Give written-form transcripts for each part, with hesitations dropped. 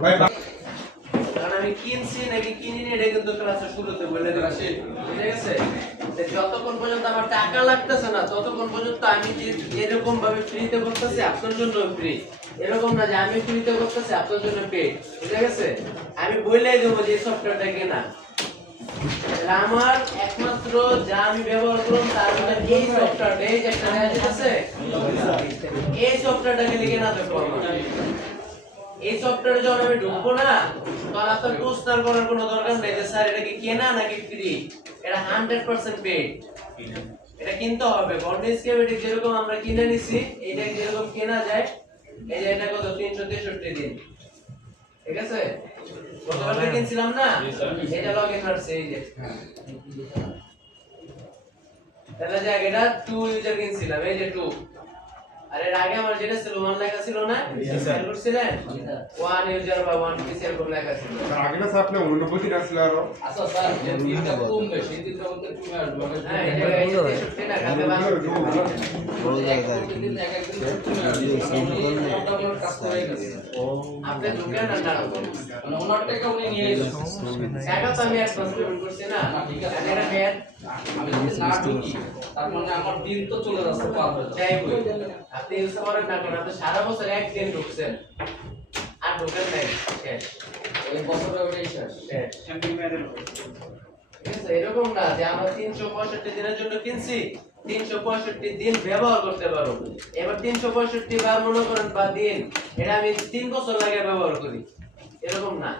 কারণ আমি কিনছি নাকি কিনিনি এটা কিন্তু ক্লাসের শুরুতে বলে দেব, ঠিক আছে? যতক্ষণ পর্যন্ত আমার টাকা লাগতেছে না ততক্ষণ পর্যন্ত আমি যে এরকম ভাবে ফ্রিতে করতেছি আপনার জন্য ফ্রি, এরকম না যে আমি ফ্রিতে করতেছি আপনার জন্য পেড, বুঝা গেছে? আমি বলেই দেবো যে সফটওয়্যারটা কেনা আমার একমাত্র যা আমি ব্যবহার করব তার মধ্যে এই সফটওয়্যারটা, এই যে একটা দেয়া আছে এই সফটওয়্যারটাকে লিখে না দেখো এই সফটওয়্যারে যখন আমি ঢুকবো না তখন আপনার প্রশ্ন করার কোনো দরকার নেই যে স্যার এটা কি কেনা নাকি ফ্রি, এটা 100% পেড, এটা কিনতে হবে। বন্ডেজ স্কিমেটিক যেরকম আমরা কিনে নিছি এটা যেরকম কেনা যায়, এই যে এটা কত 363 দিন, ঠিক আছে? গতকালকে কিনছিলাম না এটা লগইন করছে এই যে তাহলে জায়গাটা 2 ইউজার কিনছিলাম এই যে 2, আর এর আগে আমার যেটা ছিল 1 লেখা ছিল না, খেয়াল করছিলেন 1 ইউজার বা 1 পিসি এরকম লেখা ছিল। আগে না স্যার আপনি অনুভূতি আসছিল আরো আচ্ছা স্যার যে তিনটা কমবে সেই তিনটা মধ্যে তুমি আসবে হ্যাঁ এই জায়গায় 63 টাকা কাছে বাস বড় জায়গা আপনি ঢুকেন না না মানে ওনার টাকা উনি নিয়ে এসেছেন টাকা তো আমি অ্যাডভান্স পেমেন্ট করছি না, ঠিক আছে এটা মেয়াদ আমি যদি না ঢুকি তার মানে আমার দিন তো চলে যাচ্ছে পার হয়ে যাচ্ছে। যাই বই আপনি ইউজ করেন না করেন আপনি সারা বছর একদিন ঢুকছেন আর ঢুকেন নাই শেষ, এই বছরে ওটাই শেষ। শেষ ঠিক আছে? এরকম না যে আমরা 365 দিনের জন্য কিনছি 365 দিন ব্যবহার করতে পারো, এবার 365 বার মনে করেন বা দিন এটা আমি 3 বছর লাগে ব্যবহার করি, এরকম না।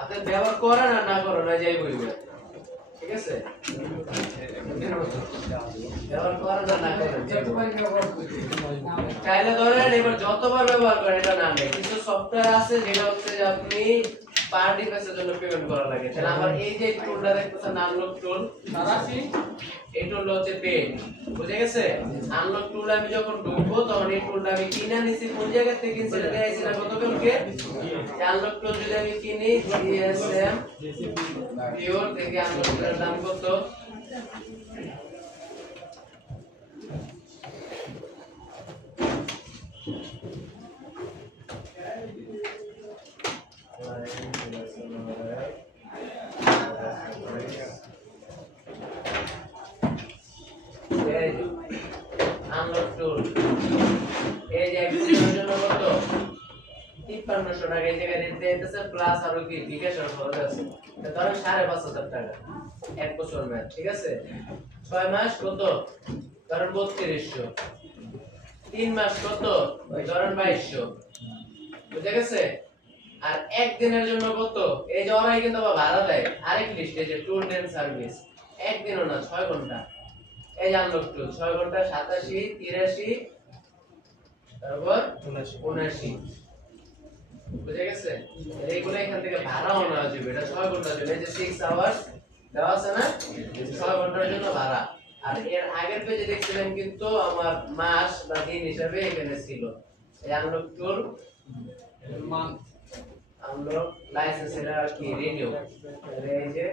আপনি ব্যবহার করেন আর না করেন না যাই বলবে, ঠিক আছে? ব্যবহার করেন আর না করেন চাইলে ধরেন এবার যতবার ব্যবহার করেন এটা না নেই, কিছু সফটওয়্যার আছে যেটা হচ্ছে যে আপনি পার ডিভাইসের জন্য পেমেন্ট করা লাগে। তাহলে আমার এই যে টুলটা দেখতেছেন আনলক টুল, সারাসি এই টুলটা হচ্ছে পেড, বুঝে গেছে? আনলক টুল আমি যখন ঢুকবো তখন এই টুলটা আমি কিনে নিছি কোন জায়গা থেকে কিনছি এটা দেখাইছিলাম গতকালকে। আনলক টুল যদি আমি কিনি জিএসএম পিওর থেকে আনলক টুলের দাম কত? আনলক টুল এই যে একদিনের জন্য কত 5300 টাকা এই জায়গায় রেট দিতেছে প্লাস আরো কি বিকাশের খরচ আছে, ধরেন 5500 টাকা এক বছর মেয়াদ, ঠিক আছে? 6 মাস কত ধরেন 3200, 3 মাস কত ধরেন 2200, বুঝে গেছে? আর একদিনের জন্য কত এই যে ওরাই কিন্তু ভাড়া দেয় আরেক লিস্ট এই যে টুল এন্ড সার্ভিস একদিনও না 6 ঘন্টা, এই যে আনলক টুল 6 ঘন্টা 87 83 তারপর 79, বুঝে গেছে? এইগুলো এখান থেকে ভাড়াও নেওয়া যাবে, এটা 6 ঘন্টার জন্য এই যে 6 আওয়ার্স দেওয়া আছে না 6 ঘন্টার জন্য ভাড়া। আর এর আগের পেজে দেখছিলেন কিন্তু আমার মাস বা দিন হিসাবে এখানে ছিল এই আনলক টুল মান্থ আনলক লাইসেন্স এর কি রিনিউ এই যে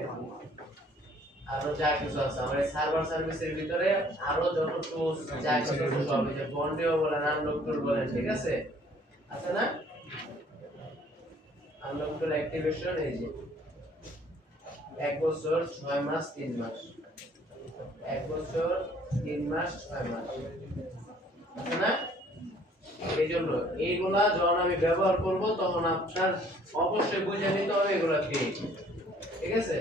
আরো যা কিছু আছে আমার সার্ভার সার্ভিসের ভিতরে আরো যত টুলস যা কিছু আছে সব এই যে বন্ডেও বলেন আনলক টুল বলেন, ঠিক আছে? আছে না আনলক টুল অ্যাক্টিভেশন এই যে 1 বছর 6 মাস 3 মাস 1 বছর 3 মাস 6 মাস, আছে না? এই জন্য এইগুলা যখন আমি ব্যবহার করব তখন আপনার অবশ্যই বুঝে নিতে হবে এগুলা কি, ঠিক আছে?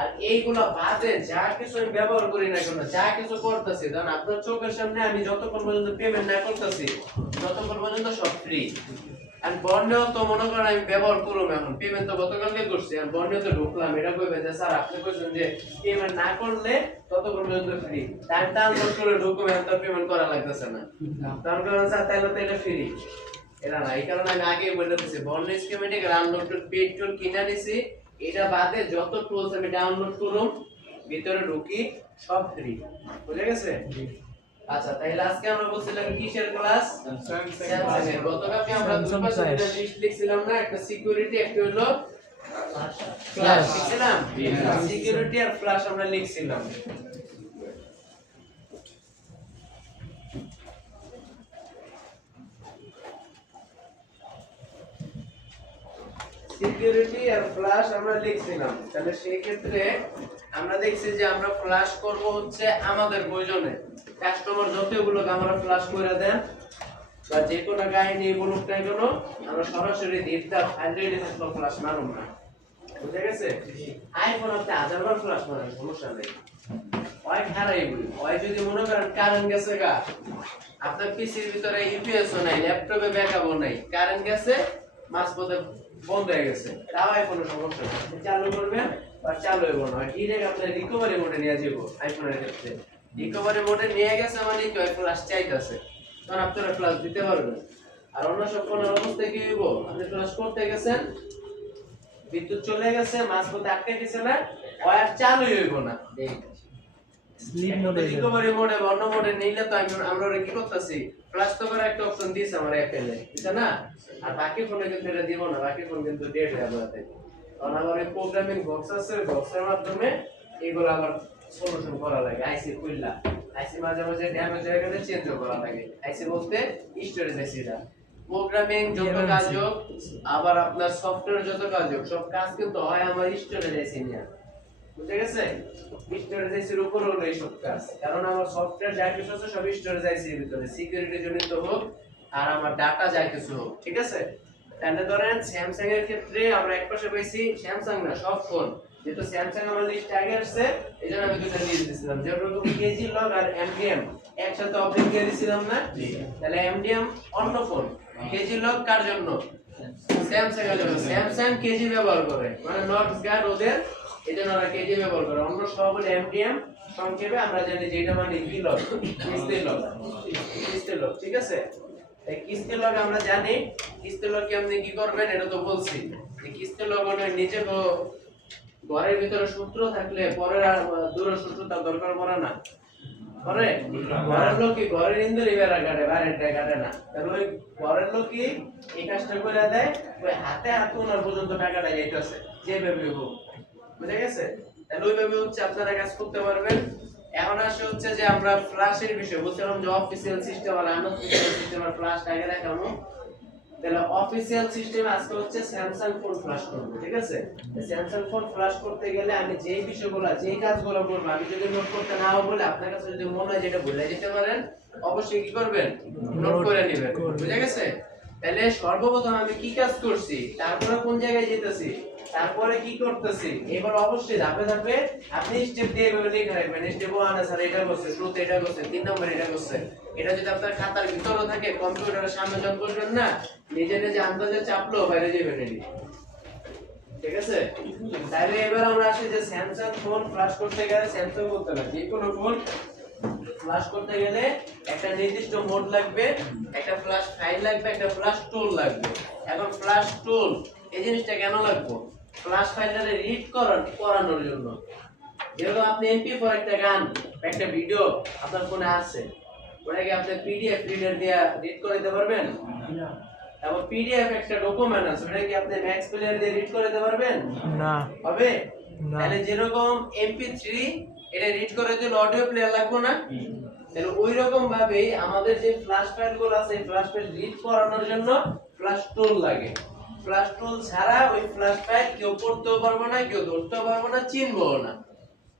আর এইগুলা বাদে যা কিছু আমি ব্যবহার করি না কেন যা কিছু করতেছি কারণ আপনার চোখের সামনে আমি যতক্ষণ পর্যন্ত পেমেন্ট না করতেছি ততক্ষণ পর্যন্ত সব ফ্রি। আর বন্ডেও তো মনে করেন আমি ব্যবহার করলাম এখন পেমেন্ট তো গতকালকে করছি আর বন্ডেও তো ঢুকলাম এটা কইবেন যে স্যার আপনি কইছেন যে পেমেন্ট না করলে ততক্ষণ পর্যন্ত ফ্রি, টাইমটা আনলোড করে ঢুকবে তো পেমেন্ট করা লাগতেছে না, তার কারণ স্যার তাহলে তো এটা ফ্রি, এটা না। এই কারণে আমি আগেই বলে দিয়েছি বন্ডেজ স্কিমেটিক আনলক পেড টুল কিনে নিছি, এটা বাদে যত টুলস আমি ডাউনলোড করুম ভিতরে ঢুকি সব ফ্রি, বুঝে গেছে? আচ্ছা তাহলে আজকে আমরা বলছিলাম কিসের ক্লাস স্যামসাং এর। গতকালকে আমরা দুটো পাশে লিস্ট লিখছিলাম না, একটা সিকিউরিটি একটা হলো ফ্ল্যাশ লিখছিলাম, সিকিউরিটি আর ফ্ল্যাশ আমরা লিখছিলাম। সিকিউরিটি আর ফ্ল্যাশ আমরা লিখছিলাম, তাহলে সেই ক্ষেত্রে আমরা দেখছি যে আমরা ফ্ল্যাশ করব হচ্ছে আমাদের প্রয়োজনে। কাস্টমার যতগুলো আমরা ফ্ল্যাশ করে দেন বা যে কোনো কাহিনী বলুক না কেন, আমরা সরাসরি দিতে ফাইল রেডি থাকলে ফ্ল্যাশ মারুম না। বুঝে গেছে? আইফোন আপনি হাজারবার ফ্ল্যাশ মারেন, সমস্যা নেই। ওই খারাই বলি, ওই যদি মনে করেন কারেন্ট গেছে গা, আপনার পিসির ভিতরে ইউপিএসও নাই, ল্যাপটপে ব্যাকআপও নাই, কারেন্ট গেছে, মাঝপথে বন্ধ হয়ে গেছে, তাও কোনো সমস্যা নেই। চালু করবেন বা চালু হইব না, ডিরেক্ট আপনার রিকভারি মোডে নিয়ে যাবো। আইফোনের ক্ষেত্রে রিকভারি মোডে নিয়ে গেছে মানে কি ওই ফ্ল্যাশ চাইতেছে, তখন আপনারা ফ্ল্যাশ দিতে পারবেন। আর অন্য সব ফোনের অবস্থায় কি হইব, আপনি ফ্ল্যাশ করতে গেছেন, বিদ্যুৎ চলে গেছে, মাঝপথে আটকে গেছে না, ওয়ার চালুই হইব না। স্লিপ মোডে রিকভারি মোডে অন্য মোডে নিলে তো আমরা কি করতেছি, ফ্ল্যাশ তো করে একটা অপশন দিয়েছে আমার অ্যাপেলে, বুঝছেন না? আর বাকি ফোনে কিন্তু এটা দিব না, বাকি ফোন কিন্তু ডেট হয়ে যাবে। কারণ আমার এই প্রোগ্রামিং বক্স আছে, বক্সের মাধ্যমে এগুলো আবার সলিউশন করা লাগে। আইসি খুললা, আইসি মাঝে মাঝে ড্যামেজ হয়ে গেলে চেঞ্জ করা লাগে। আইসি বলতে স্টোরেজ আইসিটা। প্রোগ্রামিং যত কাজ হোক, আবার আপনার সফটওয়্যার যত কাজ হোক, সব কাজ কিন্তু হয় আমার স্টোরেজ আইসি নিয়ে। বুঝে গেছে? স্টোরেজ আইসির উপর হলো এই সব কাজ, কারণ আমার সফটওয়্যার যা কিছু আছে সব স্টোরেজ আইসির ভিতরে, সিকিউরিটি জনিত হোক আর আমার ডাটা যা কিছু হোক, ঠিক আছে? তাহলে ধরেন স্যামসাং এর ক্ষেত্রে আমরা একপাশে পাইছি, স্যামসাং না সব ফোন, যেহেতু স্যামসাং আমার লিস্ট আগে আসছে এইজন্য আমি দুটো লিস্ট দিয়েছিলাম, যেরকম কেজি লগ আর এমডিএম একসাথে অপডেট দিয়ে দিয়েছিলাম না? তাহলে এমডিএম অন্য ফোন, কেজি লগ কার জন্য? স্যামসাং এর জন্য। স্যামসাং কেজি ব্যবহার করে, মানে নট গার্ড ওদের, এজন্য ওরা কেজি ব্যবহার করে। অন্য সব হলো এমডিএম, সংক্ষেপে আমরা জানি যেটা মানে কি লগ, কিস্তি লগ, কিস্তি লগ, ঠিক আছে? এই কিস্তি লগ আমরা জানি, কিস্তি লগ আপনি কি করবেন এটা তো বলছি, যে কিস্তি লগ মানে নিচে তো ঘরের ভিতরে সূত্র থাকলে পরের আর দূরের সূত্র তার দরকার পড়ে না, পরে ঘরের লোক কি ঘরের ইন্দুরি বেড়া কাটে, বাইরেটা কাটে না, তাহলে ওই ঘরের লোক কি এই কাজটা করে দেয়, ওই হাতে হাত ওনার পর্যন্ত টাকাটা যাইতেছে যেভাবে হোক। বুঝে গেছে? তাহলে ওইভাবে হচ্ছে আপনারা কাজ করতে পারবেন। এখন আসে হচ্ছে যে আমরা ফ্ল্যাশের বিষয় বলছিলাম, যে অফিসিয়াল সিস্টেম আর আনঅফিসিয়াল সিস্টেম আর ফ্ল্যাশ আগে দেখানো। তাহলে অফিসিয়াল সিস্টেম আজকে হচ্ছে স্যামসাং ফোন ফ্ল্যাশ করব, ঠিক আছে? স্যামসাং ফোন ফ্ল্যাশ করতে গেলে আমি যেই বিষয়গুলো, যেই কাজগুলো করব, আমি যদি নোট করতে নাও বলে আপনার কাছে যদি মনে হয় যেটা ভুলে যেতে পারেন, অবশ্যই কি করবেন, নোট করে নেবেন। বুঝে গেছে? তাহলে সর্বপ্রথম আমি কি কাজ করছি, তারপরে কোন জায়গায় যেতেছি, তারপরে কি করতেছি, এবার অবশ্যই ধাপে ধাপে আপনি স্টেপ দিয়ে এভাবে লিখে রাখবেন। স্টেপ 1 স্যার এটা করছে, 2 তে এটা করছে, 3 নম্বরে এটা করছে। এটা যদি আপনার খাতার ভিতরে থাকে, কম্পিউটারের সামনে যখন বসবেন না, নিজে নিজে আন্দাজে চাপলো বাইরে যাবেন এটি, ঠিক আছে? তাহলে এবার আমরা আসি যে স্যামসাং ফোন ফ্ল্যাশ করতে গেলে, স্যামসাং বলতে না, যে কোনো ফোন ফ্ল্যাশ করতে গেলে একটা নির্দিষ্ট মোড লাগবে, একটা ফ্ল্যাশ ফাইল লাগবে, একটা ফ্ল্যাশ টুল লাগবে। এখন ফ্ল্যাশ টুল এই জিনিসটা কেন লাগবে? ফ্ল্যাশ ফাইলটারে রিড করানোর জন্য। যেরকম আপনি MP4 একটা গান, একটা ভিডিও আপনার ফোনে আছে, ওটাকে আপনি PDF রিডার দিয়ে রিড করে দিতে পারবেন? তারপর PDF একটা ডকুমেন্ট আছে, ওটা কি আপনি ম্যাক্স প্লেয়ার দিয়ে রিড করে দিতে পারবেন? না, হবে না। তাহলে যেরকম MP3 এটা রিড করে দিলে অডিও প্লেয়ার লাগবে না? তাহলে ওই রকম ভাবেই আমাদের যে ফ্ল্যাশ ফাইলগুলো আছে, এই ফ্ল্যাশ ফাইল রিড করানোর জন্য ফ্ল্যাশ টুল লাগে। ফ্ল্যাশ টুল ছাড়া ওই ফ্ল্যাশ ফাইল কেউ পড়তেও পারবে না, কেউ ধরতেও পারবে না, চিনবেও না,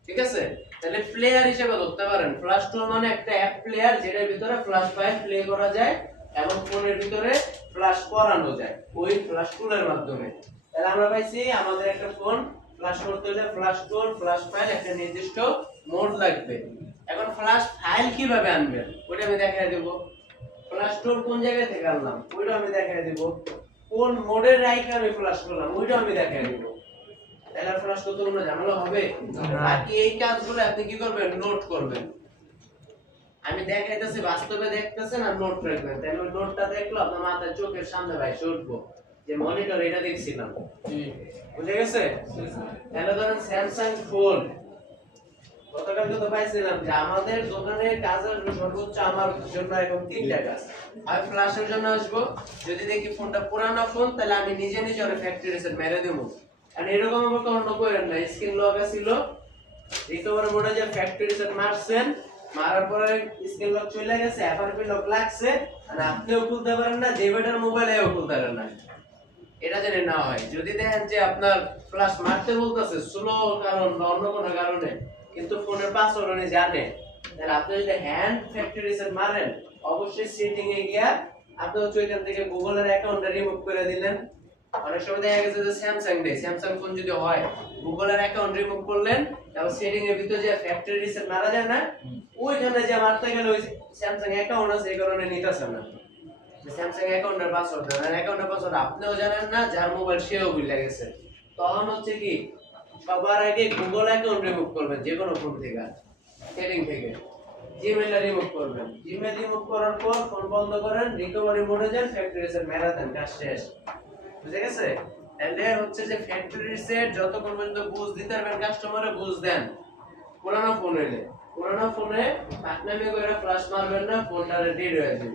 ঠিক আছে? তাহলে প্লেয়ার হিসেবে ধরতে পারেন। ফ্ল্যাশ টুল মানে একটা অ্যাপ প্লেয়ার, যেটার ভিতরে ফ্ল্যাশ ফাইল প্লে করা যায় এবং ফোনের ভিতরে ফ্ল্যাশ করানো যায় ওই ফ্ল্যাশ টুলের মাধ্যমে। তাহলে আমরা পাইছি আমাদের একটা ফোন ফ্ল্যাশ করতে হলে ফ্ল্যাশ টুল, ফ্ল্যাশ ফাইল, একটা নির্দিষ্ট মোড লাগবে। এখন ফ্ল্যাশ ফাইল কিভাবে আনবেন ওটা আমি দেখাই দেব। ফ্ল্যাশ টুল কোন জায়গা থেকে আনলাম ওইটা আমি দেখাই দেব। কোন মোডের রাইখে আমি ফ্ল্যাশ করলাম ওইটা আমি দেখাই দেব। তাহলে ফ্ল্যাশ করতে কোনো ঝামেলা হবে? বাকি এই কাজগুলো আপনি কি করবেন, নোট করবেন। আমি দেখাইতেছি, বাস্তবে দেখতেছেন আর নোট রাখবেন। তাহলে ওই নোটটা দেখলো আপনার মাথায় চোখের সামনে ভাইসে উঠবো যে মনিটর এটা দেখছিলাম। বুঝে গেছে? তাহলে ধরেন স্যামসাং ফোন গতকালকে তো পাইছিলাম যে আমাদের দোকানের কাজের সর্বোচ্চ আমার জন্য এখন 3টা কাজ। আমি ফ্ল্যাশের জন্য আসবো, যদি দেখি ফোনটা পুরানো ফোন তাহলে আমি নিজে নিজে ওর ফ্যাক্টরি রিসেট মেরে দেবো। আর এরকম আমার কখনো করেন না, স্ক্রিন লক ছিল, রিকভার মোডে যে ফ্যাক্টরি রিসেট মারছেন, মারার পরে স্ক্রিন লক চলে গেছে, এফআরপি লক লাগছে, আর আপনিও খুলতে পারেন না, যে বেটার মোবাইলেও খুলতে পারেন না। এটা জেনে না হয়। যদি দেখেন যে আপনার ফ্ল্যাশ মারতে বলতেছে স্লো কারণ বা অন্য কোনো কারণে কিন্তু ফোনের পাসওয়ার্ড উনি জানে, তাহলে আপনি যদি হ্যান্ড ফ্যাক্টরি রিসেট মারেন অবশ্যই সেটিং এ গিয়া আপনি হচ্ছে ওইখান থেকে গুগলের অ্যাকাউন্টটা রিমুভ করে দিলেন। অনেক সময় দেখা গেছে যে স্যামসাং ফোন যদি হয় গুগলের অ্যাকাউন্ট রিমুভ করলেন, তারপর সেটিং এর ভিতরে যে ফ্যাক্টরি রিসেট মারা যায় না, ওইখানে যে মারতে গেলে ওই স্যামসাং অ্যাকাউন্ট আছে এই কারণে নিতেছে না। স্যামসাং অ্যাকাউন্টের পাসওয়ার্ড জানেন, অ্যাকাউন্টের পাসওয়ার্ড আপনিও জানেন না, যার মোবাইল সেও ভুলে গেছে। তখন হচ্ছে কি সবার আগে গুগল অ্যাকাউন্ট রিমুভ করবেন যে কোনো ফোন থেকে, সেটিং থেকে জিমেইলটা রিমুভ করবেন। জিমেইল রিমুভ করার পর ফোন বন্ধ করেন, রিকভারি মোডে যান, ফ্যাক্টরি রিসেট মেরা দেন, কাজ শেষ। বুঝে গেছে? তাহলে হচ্ছে যে ফ্যাক্টরি রিসেট যতক্ষণ পর্যন্ত বুঝ দিতে পারবেন কাস্টমারে বুঝ দেন। পুরানো ফোন হইলে পুরানো ফোনে পাকনামি করে ফ্লাশ মারবেন না, ফোনটা ডেড হয়ে যাবে,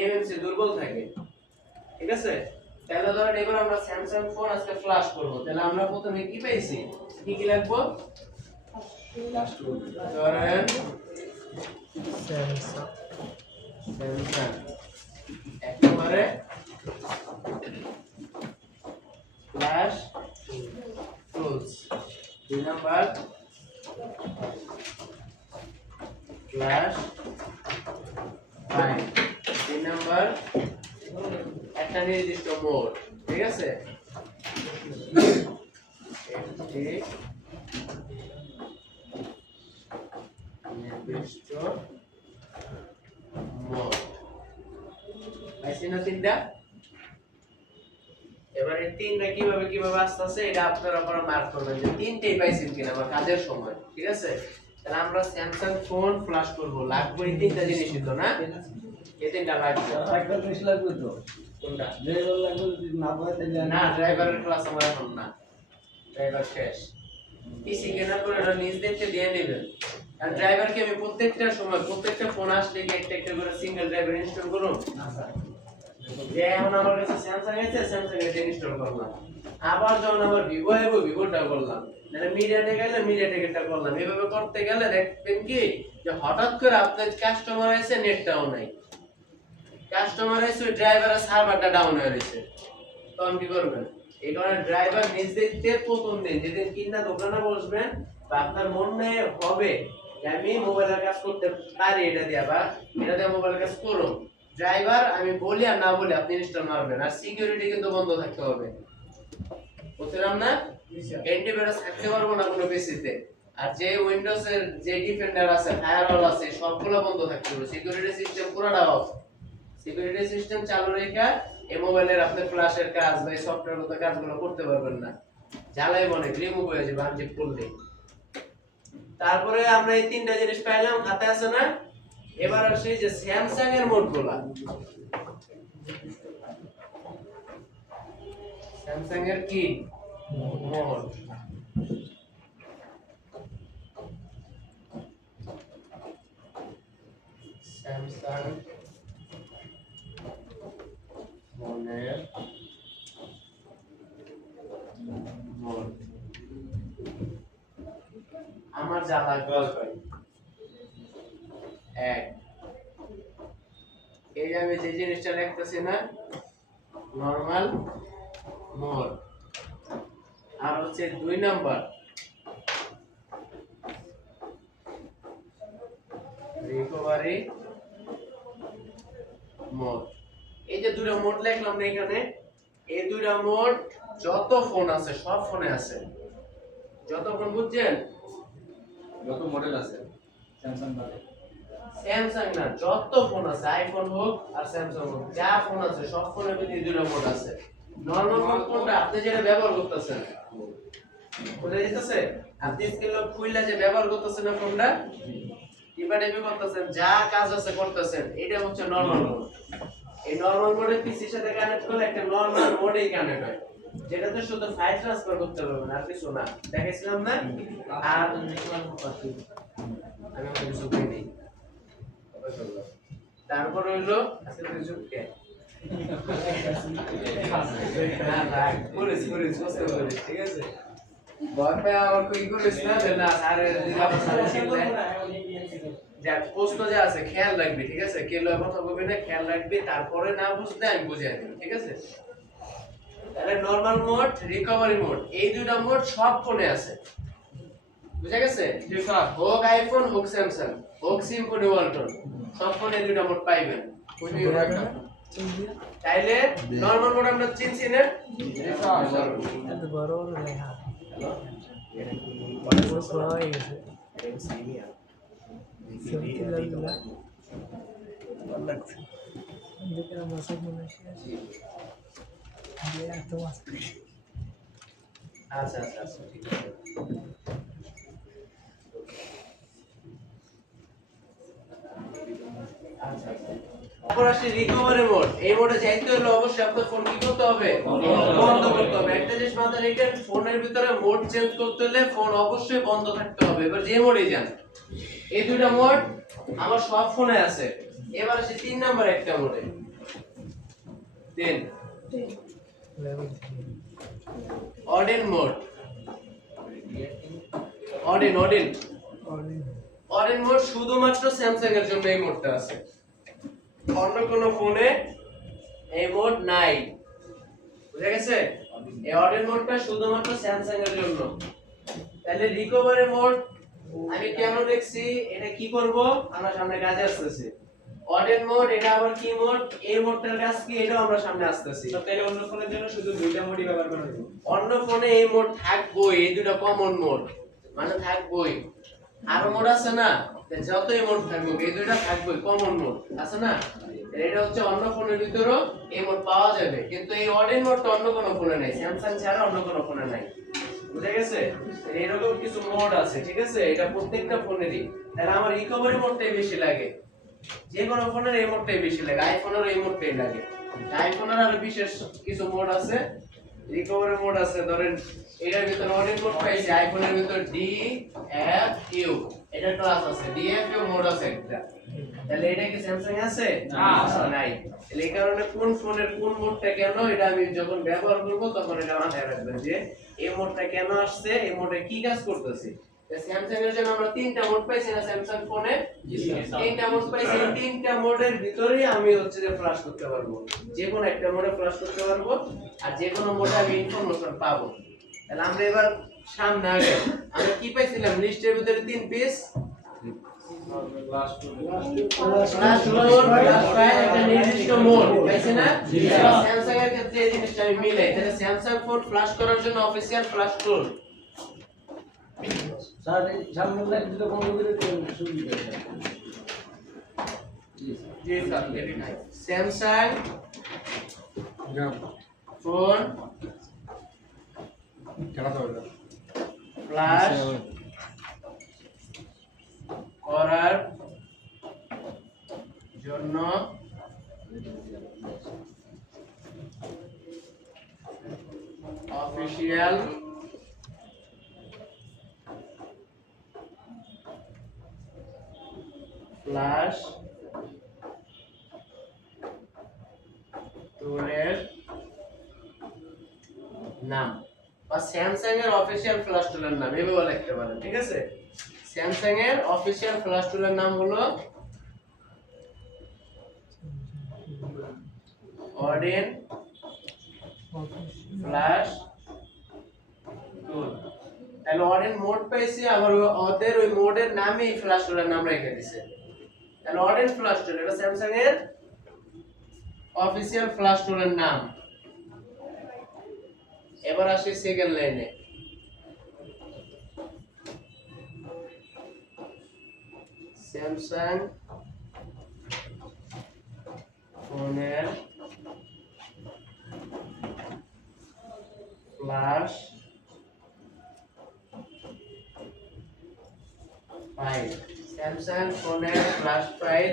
এমএমসি দুর্বল থাকে। ঠিক আছে? তাহলে ধরেন এবার আমরা স্যামসাং ফোন আজকে ফ্লাশ করব, তাহলে আমরা প্রথমে কি পাইছি, কি কি লাগবো? ধরেন স্যামসাং একেবারে flash tools, 2 number flash fine, 3 number একটা নির্দিষ্ট মোড। ঠিক আছে? একটি নির্দিষ্ট মোড পাইছি না তিনটা? এবারে তিনটা কিভাবে আসতেছে এটা আপনারা পরে মার্ক করবেন যে তিনটেই পাইছেন কিনা আমার কাজের সময়। ঠিক আছে? তাহলে আমরা স্যামসাং ফোন ফ্ল্যাশ করব, লাগবে এই তিনটা জিনিসই তো না? এই তিনটা লাগবে। একটা বেশি লাগবে তো। কোনটা? ড্রাইভার লাগবে যদি না পায় তাহলে না, ড্রাইভারের ক্লাস আমার এখন না, ড্রাইভার শেষ। পিসি কেনার পর এটা নিজ দেখতে দিয়ে নেবেন। আর ড্রাইভারকে আমি প্রত্যেকটা সময় প্রত্যেকটা ফোন আসলে কি একটা একটা করে সিঙ্গেল ড্রাইভার ইনস্টল করুন। যে এখন আমার কাছে স্যামসাং আছে, স্যামসাং এর ইনস্টল করলাম, আবার যখন আমার ভিভো আইবো ভিভোটা করলাম, মানে মিডিয়াটেক গেলে মিডিয়াটেকটা করলাম। এভাবে করতে গেলে দেখবেন কি যে হঠাৎ করে আপনার কাস্টমার আছে নেটটাও নাই, কাস্টমার আছে ওই ড্রাইভারের সার্ভারটা ডাউন হয়ে গেছে, তখন কি করবেন? এই কারণে ড্রাইভার নিজ দেখতে প্রথম দিন যেদিন কিনা দোকানে বসবেন বা আপনার মনে হবে যে আমি মোবাইলের কাজ করতে পারি এটা দিয়ে, বা এটা দিয়ে মোবাইলের কাজ করো, ড্রাইভার আমি বলি আর না বলি আপনি ইনস্টল মারবেন। আর সিকিউরিটি কিন্তু বন্ধ থাকতে হবে, বুঝলাম না? অ্যান্টিভাইরাস থাকতে পারবো না কোনো পিসিতে। আর যে উইন্ডোজ এর যে ডিফেন্ডার আছে, ফায়ারওয়াল আছে, সবগুলো বন্ধ থাকতে হবে, সিকিউরিটি সিস্টেম পুরোটা অফ। সিকিউরিটি সিস্টেম চালু রেখে এই মোবাইলের আপনি ফ্ল্যাশের কাজ বা এই সফটওয়্যারগত কাজগুলো করতে পারবেন না, জ্বালাই মনে রিমুভ হয়ে যাবে আনজিপ করলে। তারপরে আমরা এই তিনটা জিনিস পাইলাম, হাতে আছে না? এবার আসে যে স্যামসাং এর মোডগুলা, স্যামসাং এর কি মোড, স্যামসাং ফোনের মোড আমার যা লাগবে এক, এই আমি যে জিনিসটা লিখতেছি না নরমাল মোড, আর হচ্ছে 2 নাম্বার রিকভারি মোড। এই যে দুটো মোড লিখলাম না এখানে, এই দুইটা মোড যত ফোন আছে সব ফোনে আছে, যত ফোন বুঝছেন, যত মডেল আছে স্যামসাং বাদে, স্যামসাং না যত ফোন আছে, আইফোন হোক আর স্যামসাং হোক, যা ফোন আছে সব ফোনের মধ্যে এই দুটো মোড আছে। নরমাল মোড কোনটা? আপনি যেটা ব্যবহার করতেছেন, বুঝা যাচ্ছে? আপনি স্ক্রিন লক খুইলা যে ব্যবহার করতেছেন না ফোনটা, টিপাটিপি করতেছেন, যা কাজ আছে করতেছেন, এটা হচ্ছে নরমাল মোড। এই নরমাল মোডে পিসির সাথে কানেক্ট করলে একটা নরমাল মোডেই কানেক্ট হয়, যেটাতে শুধু ফাইল ট্রান্সফার করতে পারবেন আর কিছু না। দেখাইছিলাম না? আর আমি কিছু করিনি। তারপর হইলো আজকে কিছু কে না না করিস কষ্ট করিস, ঠিক আছে? ভয় পায় আর কই করিস না যে না আরে দিলা সাথে শিখলে যা প্রশ্ন যে আছে খেয়াল রাখবি, ঠিক আছে? কেলো কথা বলবি না, খেয়াল রাখবি, তারপরে না বুঝলে আমি বুঝিয়ে দেব, ঠিক আছে? তাহলে নরমাল মোড, রিকভারি মোড, এই দুইটা মোড সব ফোনে আছে। বুঝা গেছে? জি স্যার। হোক আইফোন, হোক স্যামসাং, হোক সিম্ফনি, ওয়ালটন, সব ফোনে এই দুইটা মোড পাইবেন। তাইলে নরমাল মোড আমরা চিনছি না? জি স্যার। এত বড় বড় লেখা বড় বড় হয়ে গেছে সেমতি লাগলা ভালো লাগছে দেখে আমার সব মনে আসে যে এত মাস আচ্ছা আচ্ছা আচ্ছা ঠিক আছে। আচ্ছা আচ্ছা। তারপর আসি রিকভারি মোড। এই মোডে যাইতে হলে অবশ্যই আপনার ফোন কি করতে হবে? বন্ধ করতে হবে। একটা জিনিস মাথায় রাখবেন, ফোনের ভিতরে মোড চেঞ্জ করতে হলে ফোন অবশ্যই বন্ধ থাকতে হবে। এবার যে মোডে যান, এই দুইটা মোড আমার সব ফোনে আছে। এবার আসি 3 নাম্বার একটা মোডে। 3 level Odin mode. Odin mode শুধুমাত্র স্যামসাং এর জন্য এই মোডটা আছে, অন্য কোনো ফোনে এই মোড নাই। বুঝা গেছে? এই অডিন মোডটা শুধুমাত্র স্যামসাং এর জন্য। তাহলে রিকভারি মোড আমি কেন দেখছি, এটা কি করব আমরা সামনে কাজে আসতেছি। অডিন মোড এটা আবার কি মোড, এই মোডটার কাজ কি এটাও আমরা সামনে আসতেছি। তো তাহলে অন্য ফোনের জন্য শুধু দুইটা মোডই ব্যবহার করা হবে। অন্য ফোনে এই মোড থাকবোই, এই দুটো কমন মোড মানে থাকবোই। আরো মোড আছে না, যতই মোড থাকবে এই দুইটা থাকবোই, কমন মোড আছে না। এটা হচ্ছে অন্য ফোনের ভিতরও এই মোড পাওয়া যাবে, কিন্তু এই অডিন মোডটা অন্য কোনো ফোনে নাই, স্যামসাং ছাড়া অন্য কোনো ফোনে নাই। বুঝা গেছে? এরকম কিছু মোড আছে, ঠিক আছে? এটা প্রত্যেকটা ফোনেরই। তাহলে আমার রিকভারি মোডটাই বেশি লাগে, যে কোনো ফোনের এই মোডটাই বেশি লাগে, আইফোনের এই মোডটাই লাগে। আইফোনের আরো বিশেষ কিছু মোড আছে, রিকভারি মোড আছে। ধরেন এটার ভিতরে অনেক মোড পাইছে, আইফোনের ভিতরে ডি এফ ইউ এটা ক্লাস আছে, ডি এফ ইউ মোড আছে একটা। তাহলে এটা কি স্যামসাং আছে? নাই। তাহলে এই কারণে কোন ফোনের কোন মোডটা কেন, এটা আমি যখন ব্যবহার করব তখন এটা মাথায় রাখবেন যে এই মোডটা কেন আসছে, এই মোডে কি কাজ করতেছে। স্যামসাং এর জন্য আমরা 3টা মোড পাইছি না স্যামসাং ফোনে? 3টা মোড পাইছি। 3টা মোডের ভিতরেই আমি হচ্ছে যে ফ্ল্যাশ করতে পারবো, যে কোনো একটা মোডে ফ্ল্যাশ করতে পারবো, আর যে কোনো মোডে আমি ইনফরমেশন পাবো। তাহলে আমরা এবার সামনে আগে আমরা কি পাইছিলাম লিস্টের ভিতরে 3 piece flash mode, flash file, একটা নির্দিষ্ট মোড পাইছি না? স্যামসাং এর ক্ষেত্রে এই জিনিসটা আমি মিলাই। তাহলে স্যামসাং ফোন ফ্ল্যাশ করার জন্য অফিশিয়াল ফ্ল্যাশ টুল স্যার এই সামনে লাইট দুটো বন্ধ করে দিন সুবিধা হবে। জি স্যার, ভেরি নাইস। স্যামসাং জাম ফোন খেলা তো হবে ফ্ল্যাশ করার জন্য অফিশিয়াল ফ্ল্যাশ টুলের নাম বা স্যামসাং এর অফিশিয়াল ফ্ল্যাশ টুলের নাম এভাবে লিখতে পারেন, ঠিক আছে? স্যামসাং এর অফিশিয়াল ফ্ল্যাশ টুলের নাম হলো অডিন ফ্ল্যাশ টুল। তাহলে অডিন মোড পাইছি, আবার ওদের ওই মোডের নামই ফ্ল্যাশ টুলের নাম রেখে দিয়েছে। তাহলে অডিন ফ্ল্যাশ টুল এটা স্যামসাং এর অফিশিয়াল ফ্ল্যাশ টুলের নাম। এবার আসি সেকেন্ড লাইনে। স্যামসাং ফোনের ফ্ল্যাশ ফাইল, স্যামসাং ফোনের ফ্ল্যাশ ফাইল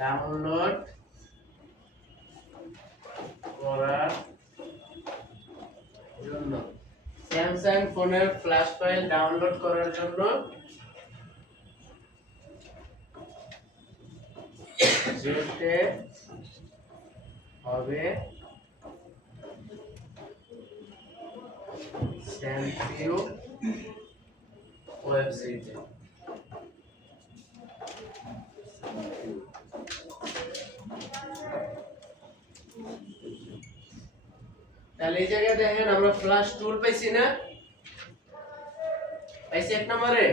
ডাউনলোড করার জন্য, স্যামসাং ফোনের ফ্ল্যাশ ফাইল ডাউনলোড করার জন্য যেতে হবে স্যামসিউ ওয়েবসাইটে। তাহলে এই জায়গায় দেখেন আমরা ফ্ল্যাশ টুল পাইছি না, পাইছি 1 নম্বরে।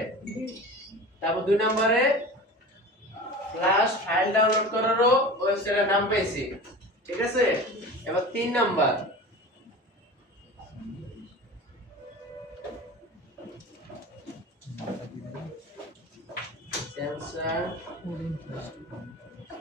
তারপর 2 নম্বরে ফ্ল্যাশ ফাইল ডাউনলোড করারও ওয়েবসাইটের নাম পাইছি, ঠিক আছে। এবার 3 নাম্বার স্যামসাং ফোন ফ্ল্যাশ করতে হয়,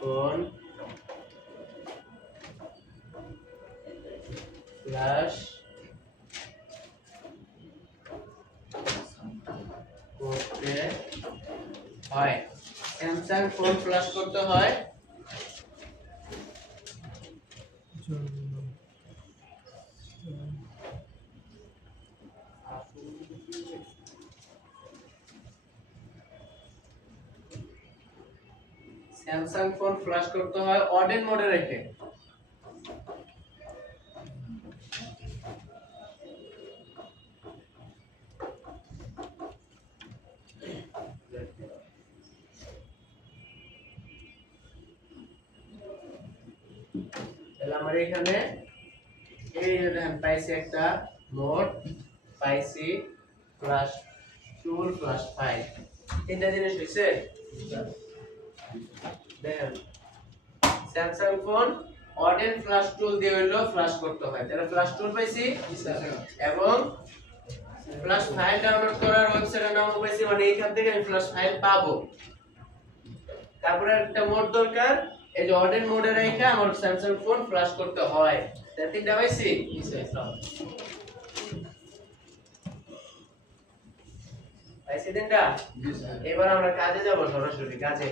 স্যামসাং ফোন ফ্ল্যাশ করতে হয় স্যামসাং ফোন ফ্ল্যাশ করতে হয় অডেন মোডে রেখে। তাহলে আমার এখানে এই যে দেখেন পাইছি একটা মোড, পাইছি ফ্ল্যাশ টুল, ফ্ল্যাশ ফাইল, তিনটা জিনিস হইছে। দেখেন স্যামসাং ফোন অডেন ফ্ল্যাশ টুল দিয়ে হইলো ফ্ল্যাশ করতে হয়, তাহলে ফ্ল্যাশ টুল পাইছি এবং ফ্ল্যাশ ফাইল ডাউনলোড করার ওয়েবসাইটের নাম পাইছি, মানে এইখান থেকে আমি ফ্ল্যাশ ফাইল পাবো। তারপরে একটা মোড দরকার, এই যে অডেন মোডে রেখে আমার স্যামসাং ফোন ফ্ল্যাশ করতে হয়, তাহলে তিনটা পাইছি। পাইছি তিনটা। এবার আমরা কাজে যাব, সরাসরি কাজে।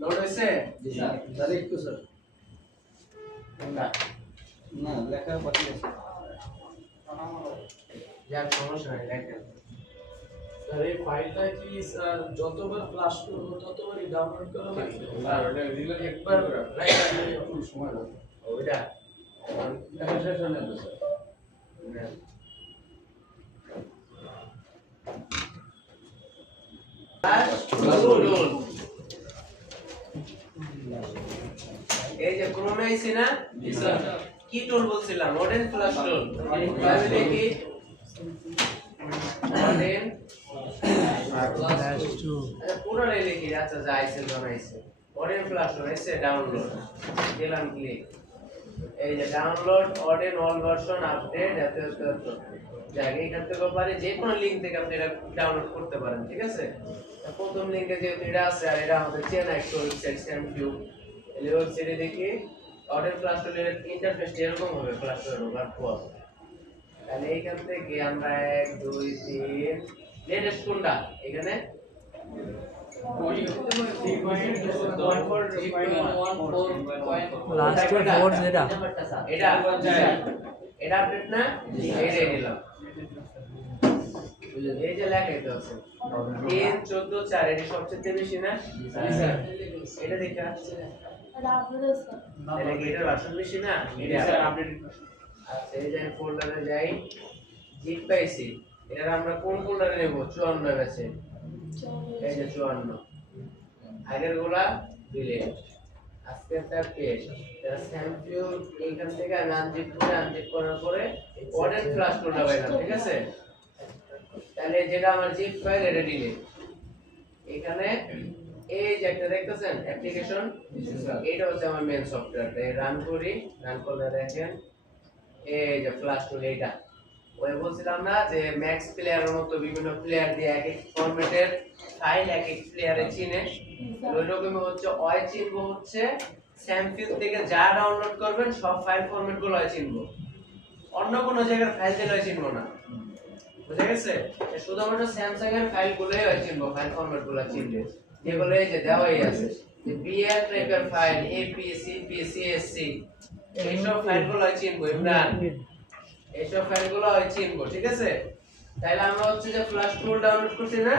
লোড হইছে? জি স্যার। স্যার একটু স্যার। কোনটা? না লেখা বাকি আছে। যাক সমস্যা নাই, দেখেন। স্যার এই ফাইলটা কি স্যার যতবার ফ্ল্যাশ করব ততবারই ডাউনলোড করা লাগবে? আর ওটা দিলে একবার রাইট আসলে একটু সময় লাগবে। ওইটা লেখা শেষ হয় না তো স্যার। এই যে ক্রোমে আইছি না, কি টুল বলছিলাম? অডেন ফ্ল্যাশ টুল। তাহলে দেখি অডেন ফ্ল্যাশ টু আচ্ছা পুরোটাই লিখি। আচ্ছা যা আইছে বানাইছে অডেন ফ্ল্যাশ টুল এসে ডাউনলোড দিলাম, ক্লিক। এই যে download Auden all version update এত যাক, এইখান থেকে পারে যে কোনো লিংক থেকে আপনি এটা ডাউনলোড করতে পারেন, ঠিক আছে। প্রথম লিংকে যেহেতু এটা আছে আর এটা আমাদের চেনা একটা ওয়েবসাইট স্যামভিউ, এই ওয়েবসাইটে দেখি অডেন ফ্ল্যাশ টুলের ইন্টারফেসটা এরকম হবে। ফ্ল্যাশ টুল ঢোকার পর তাহলে এইখান থেকে আমরা 1 2 3 লেটেস্ট কোনটা এখানে লাস্ট ফোর যেটা এটা এটা আপডেট না, এইটাই নিলাম। এই যে লেখাই তো আছে 3 14 4, এটা সবচেয়ে বেশি না? এটা দেখা তাহলে কি এটা ভার্সন বেশি না? এটা আপডেট। আচ্ছা এই যে ফোল্ডারে যাই, জিপ পাইছি, এটা আমরা কোন ফোল্ডারে নেব? 54 আছে, এই যে 54 আগের গুলা ডিলিট, আজকে তার পেজ এটা স্যাম্পল। এইখান থেকে আমি আনজিপ করার পরে অডেন ফ্ল্যাশ টুলটা পাইলাম, ঠিক আছে। তাহলে যেটা আমার জিপ ফাইল এটা ডিলিট। এখানে এই যে একটা দেখতেছেন অ্যাপ্লিকেশন, এটা হচ্ছে আমার মেইন সফটওয়্যারটা। এই রান করি, রান করলে দেখেন এই যে ফ্ল্যাশ টুল। এইটা ওই বলছিলাম না যে ম্যাক্স প্লেয়ারের মতো বিভিন্ন প্লেয়ার দিয়ে এক এক ফরম্যাটের ফাইল এক এক প্লেয়ারে চিনে, ওই রকমই হচ্ছে ওই চিনবো হচ্ছে স্যাম্পল থেকে যা ডাউনলোড করবেন সব ফাইল ফরম্যাটগুলো ওই চিনবো, অন্য কোনো জায়গার ফাইল দিলে ওই চিনবো না, বুঝা গেছে। শুধুমাত্র স্যামসাং এর ফাইলগুলোই ওই চিনবো, ফাইল ফরম্যাটগুলো চিনবে যেগুলো এই যে দেওয়াই আছে, যে বিএল টাইপের ফাইল, এপি সিপি সিএসসি এইসব ফাইলগুলো ওই চিনবো। ইমরান এইসব ফাইলগুলো ওই চিনবো, ঠিক আছে। তাইলে আমরা হচ্ছে যে ফ্ল্যাশ টুল ডাউনলোড করছি না,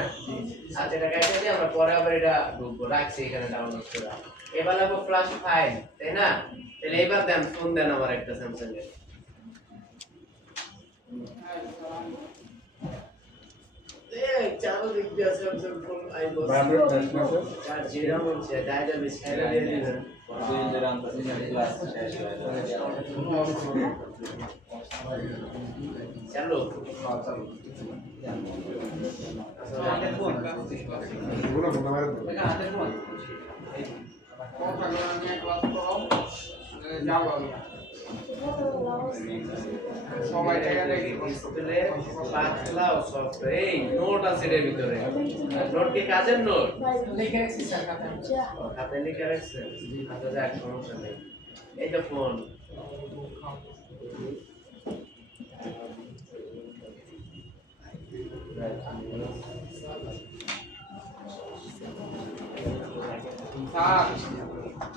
আচ্ছা এটা গাইতে দিয়ে আমরা পরে আবার এটা ঢুকবো, রাখছি এখানে ডাউনলোড করে। এবার লাগবো ফ্ল্যাশ ফাইল, তাই না? তাহলে এবার দেন ফোন দেন আমার একটা স্যামসাং এর। চালু দিক দিয়ে স্যামসাং ফোন বারবার টেস্ট না স্যার চার জিরো হচ্ছে ডায়াল বিস্কাইরা দিয়ে দিবেন চালু এগুলো মনে হয় সবাই জায়গা দেখি ডিসপ্লে পাতলা ও সফট এই নোট আছে এর ভিতরে নোট কি কাজের নোট লিখে রাখছি স্যার খাতায় হাতে লিখে রাখছেন হাতে যাক সমস্যা নেই এই তো ফোন স্যার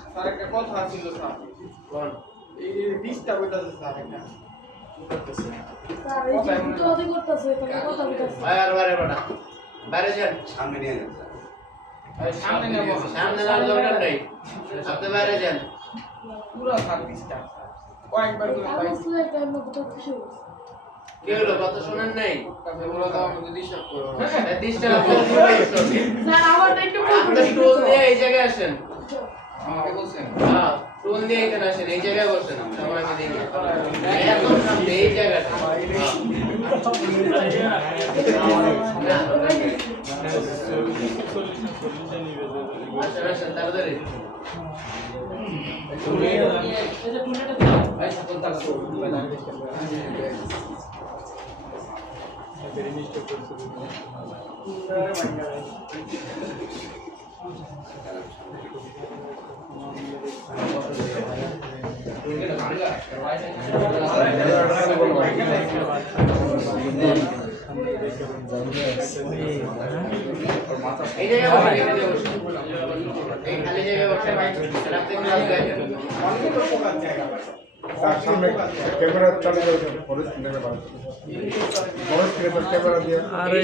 স্যার একটা কথা ছিল স্যার কোন এই ডিস্টার্ব হইতাছে স্যার একটা কি করতেছে স্যার এই যে কুতোয়াদি করতেছে তোকে কথা বলতেছে বাইরে বাইরে বড়া বাইরে যান সামনে নিয়ে যান স্যার সামনে নেব সামনে যাওয়ার দরকার নেই আপনি বাইরে যান পুরো স্যার ডিস্টার্ব কয়েকবার করে আমি স্যার টাইম মতো খুশি হইছি কি হলো কথা শুনেন নাই কাছে বলে দাও আমাকে ডিস্টার্ব করো ডিস্টার্ব স্যার আমারটা একটু আপনি টুল দিয়ে এই জায়গায় আসেন আমাকে বলছেন হ্যাঁ টুল দিয়ে এখানে আসেন এই জায়গায় বসেন তখন আমি দেখি এখন সামনে এই জায়গাটা আসেন আসেন তাড়াতাড়ি এই জায়গায় বসেন এই খালি জায়গায় বসেন আপনি ক্লাস দেখেন তার সামনে ক্যামেরা চালু করে পরে স্ক্রিনে বার পরে স্ক্রিনে ক্যামেরা দিয়ে আরে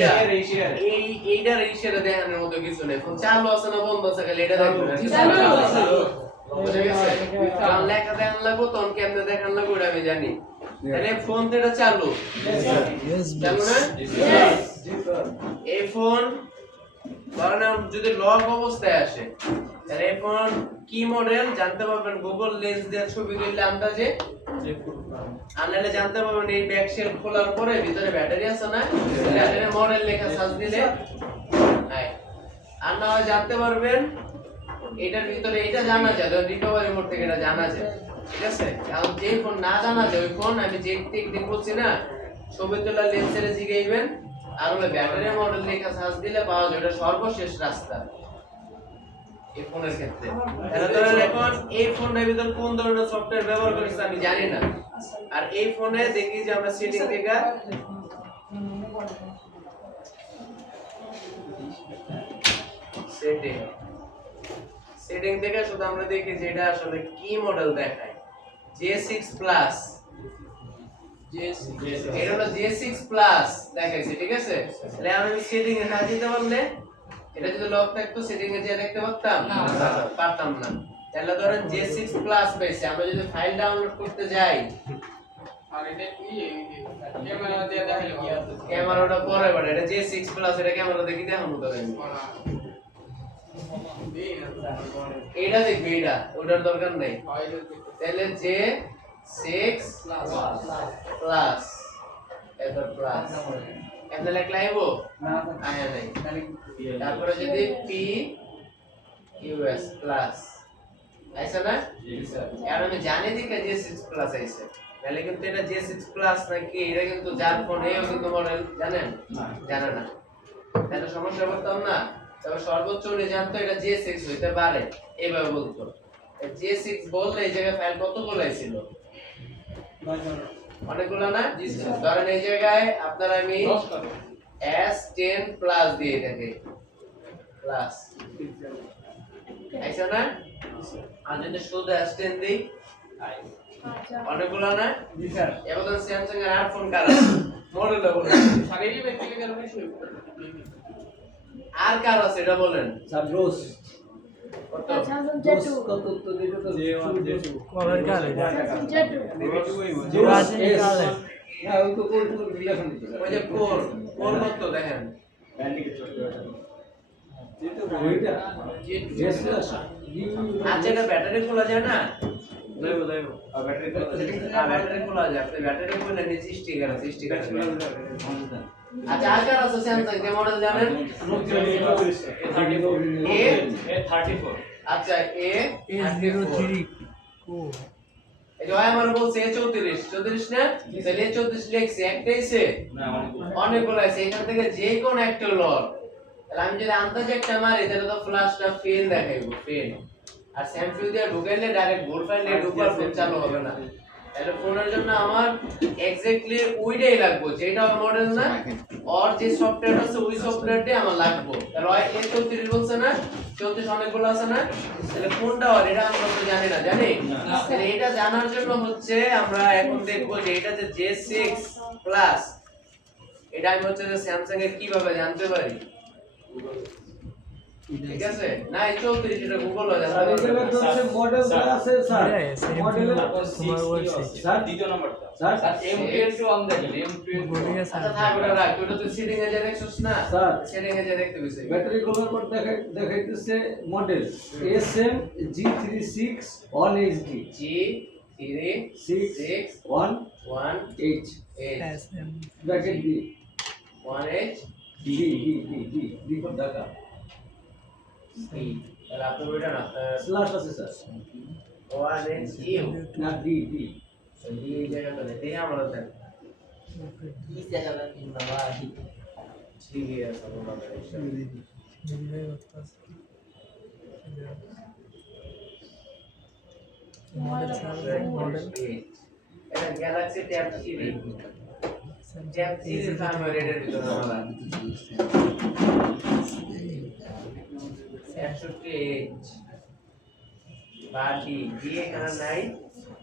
এইটার ইশারা দেখানোর মতো কিছু নেই ফোন চালু আছে না বন্ধ আছে খালি এটা দেখুন বুঝে গেছে কারণ লেখা দেখান লাগবো তখন কেমনে দেখান লাগবো ওটা আমি জানি তাহলে ফোন তো এটা চালু চালু না এই ফোন ধরেন যদি লক অবস্থায় আসে তাহলে এই ফোন কি মডেল জানতে পারবেন গুগল লেন্স দিয়ে ছবি তুললে আন্দাজে আনলে জানতে পারবেন এই ব্যাক শেল খোলার পরে ভিতরে ব্যাটারি আছে না ব্যাটারি মডেল লেখা সার্চ দিলে আর না হয় জানতে পারবেন এটার ভিতরে এটা জানা যায় রিকভারি মোড থেকে এটা জানা যায় ঠিক আছে কারণ যে ফোন না জানা যায় ওই ফোন আমি যে টেকনিক বলছি না ছবি তোলা লেন্সের জিগাইবেন আর ওই ব্যাটারি মডেল লেখা সার্চ দিলে পাওয়া যায় এটা সর্বশেষ রাস্তা এই ফোনের ক্ষেত্রে তাহলে ধরেন এখন এই ফোনের ভিতর কোন ধরনের সফটওয়্যার ব্যবহার করেছে আমি জানি না আর এই ফোনে দেখি যে আমরা সেটিং থেকে সেটিং থেকে শুধু আমরা দেখি যে এটা আসলে কি মডেল দেখায় J6 প্লাস এটা হলো J6 প্লাস দেখাইছে ঠিক আছে তাহলে আমি সেটিং এ না দিতে পারলে এটা যদি লক থাকতো সেটিং এ যে দেখতে পারতাম না পারতাম না তাহলে ধরেন J6 প্লাস পেয়েছে আমরা যদি ফাইল ডাউনলোড করতে যাই আর এটা কি ক্যামেরা দিয়ে দেখাইলে কি আছে ক্যামেরাটা পরে বাড়ে এটা J6 প্লাস এটা ক্যামেরা দেখি দেখানো তো আমি এটা দেখবি এটা ওটার দরকার নেই তাহলে J6 প্লাস এটা প্লাস এখানে লেখলাইবো না আয়া নাই তারপরে যদি PUS প্লাস আইছে না আর আমি জানি দিকে J6 প্লাস আইছে তাহলে কিন্তু এটা J6 প্লাস নাকি এটা কিন্তু যার ফোনেও কিন্তু মডেল জানেন জানা না তাহলে সমস্যা করতাম না তবে সর্বোচ্চ উনি জানতো এটা J6 হইতে পারে এইভাবে বলতো J6 বললে এই জায়গায় ফাইল কতগুলো ছিল অনেকগুলো না ধরেন এই জায়গায় আপনার আমি S10 প্লাস দিয়ে থাকি প্লাস আইসা না আর যদি শুধু S10 দিই অনেকগুলো না জি স্যার এবার স্যামসাং এর 8 ফোন কার মডেলটা বলেন শারীরিক ব্যক্তিগত বিষয় আর কার আছে এটা বলেন স্যার রোজ কত জেটু কত তো দিতে তো কভার কার জেটু আছে কালে হ্যাঁ ওই তো কোন কোন রিলেশন দিতে ওই যে কোর কত দেখেন ব্যান্ডিকে ছোট ওইটা J2 Yes, yes. আচ্ছা এটা ব্যাটারি খোলা যায় না ব্যাটারি ব্যাটারি খোলা যায় আপনি ব্যাটারি খুলে নিচে স্টিকার আছে স্টিকার আচ্ছা আর কার আছে স্যামসাং কে মডেল জানেন A34 আচ্ছা A03 কো এটা আমার বলছে A34 না তাহলে A34 লিখছে একটাই সে না অনেকগুলো আছে এখান থেকে যে কোন একটা লর তাহলে আমি যদি আন্দাজে একটা মারি তাহলে তো ফ্ল্যাশটা ফেল দেখাইবো ফেল আর স্যামসুং দিয়ে ঢুকাইলে ডাইরেক্ট ভোল্ট ফাইলে ঢুকার ফোন চালু হবে না তাহলে ফোনের জন্য আমার এক্স্যাক্টলি ওইটাই লাগবে যেটা ওর মডেল না আর যে সফটওয়্যার আছে ওই সফটওয়্যারটাই আমার লাগবে তাহলে ওই A34 বলছে না 34 অনেকগুলো আছে না তাহলে কোনটা আর এটা আমরা তো জানি না জানি তাহলে এটা জানার জন্য হচ্ছে আমরা এখন দেখব যে এটা যে J6 প্লাস এটা আমি হচ্ছে যে স্যামসাং এর কিভাবে জানতে পারি ঠিক আছে না এই 34 এটা গুগল জানতে পারবে মডেল আছে স্যার মডেলের তোমার ওয়েবসাইট স্যার দ্বিতীয় নাম্বারটা স্যার M21 দেখেন M21 বলে গেছে আচ্ছা থাক ওটা রাখ ওটা তো সেটিং এ যা দেখছস না স্যার সেটিং এ যা দেখতে হইছে ব্যাটারি খোলার পর দেখাইতেছে model SM G36 1HD G36 1H 1H SM bracket D 1H D D for Dhaka তাহলে আপনি ওইটা না স্ল্যাশ আছে স্যার 1H ইউ না D এই জায়গাটা দেখে আমরা দেন এই জায়গাটা কি বাবা ঠিক আছে বাবা মিলে করতেছে মডেল স্যার মডেল এটা গ্যালাক্সি ট্যাব 3 ট্যাব 3 এর দাম রেডের ভিতরে আমরা 160H বাটি দিয়ে এখানে নাই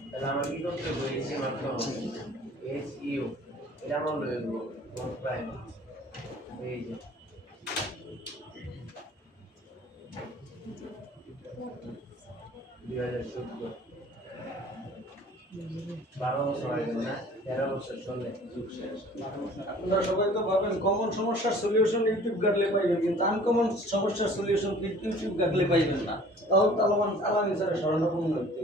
তাহলে আমরা কি করতে বলেছি মাত্র HU এটা আমরা লইব কোন প্রাইম এই যে বারো বছর আগে না 13 বছর চলে যুগ শেষ আপনারা সবাই তো ভাবেন কমন সমস্যার সলিউশন ইউটিউব গাগলে পাইবেন কিন্তু আনকমন সমস্যার সলিউশন ইউটিউব গাগলে পাইবেন না তাও আলামিন স্যারের শরণাপন্ন হতে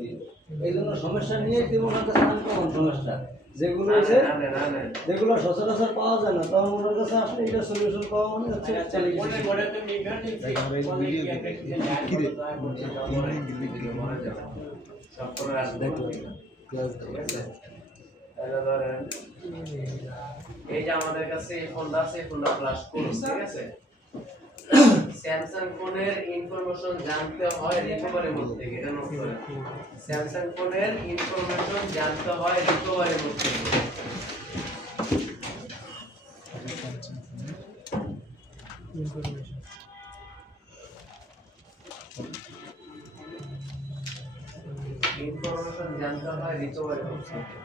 এই জন্য সমস্যা নিয়ে কেবল হচ্ছে আনকমন সমস্যা যেগুলো হচ্ছে যেগুলো সচরাচর পাওয়া যায় না তখন ওনার কাছে আসলে এটা সলিউশন পাওয়া মানে হচ্ছে এই যে আমাদের কাছে এই ফোনটা আছে এই ফোনটা ফ্ল্যাশ করুন ঠিক আছে স্যামসাং ফোনের ইনফরমেশন জানতে হয় রিকভারি মোড থেকে এটা নোট করেন স্যামসাং ফোনের ইনফরমেশন জানতে হয় রিকভারি মোড থেকে ইনফরমেশন ইনফরমেশন জানতে হয় রিকভারি মোড থেকে